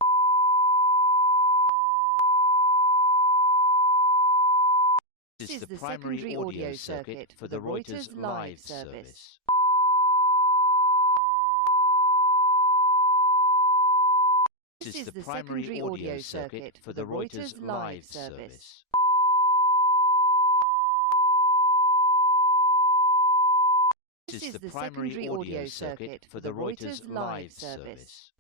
This is the primary audio circuit for the Reuters live service. This is the primary audio circuit for the Reuters live service. This is the primary audio circuit for the Reuters live service.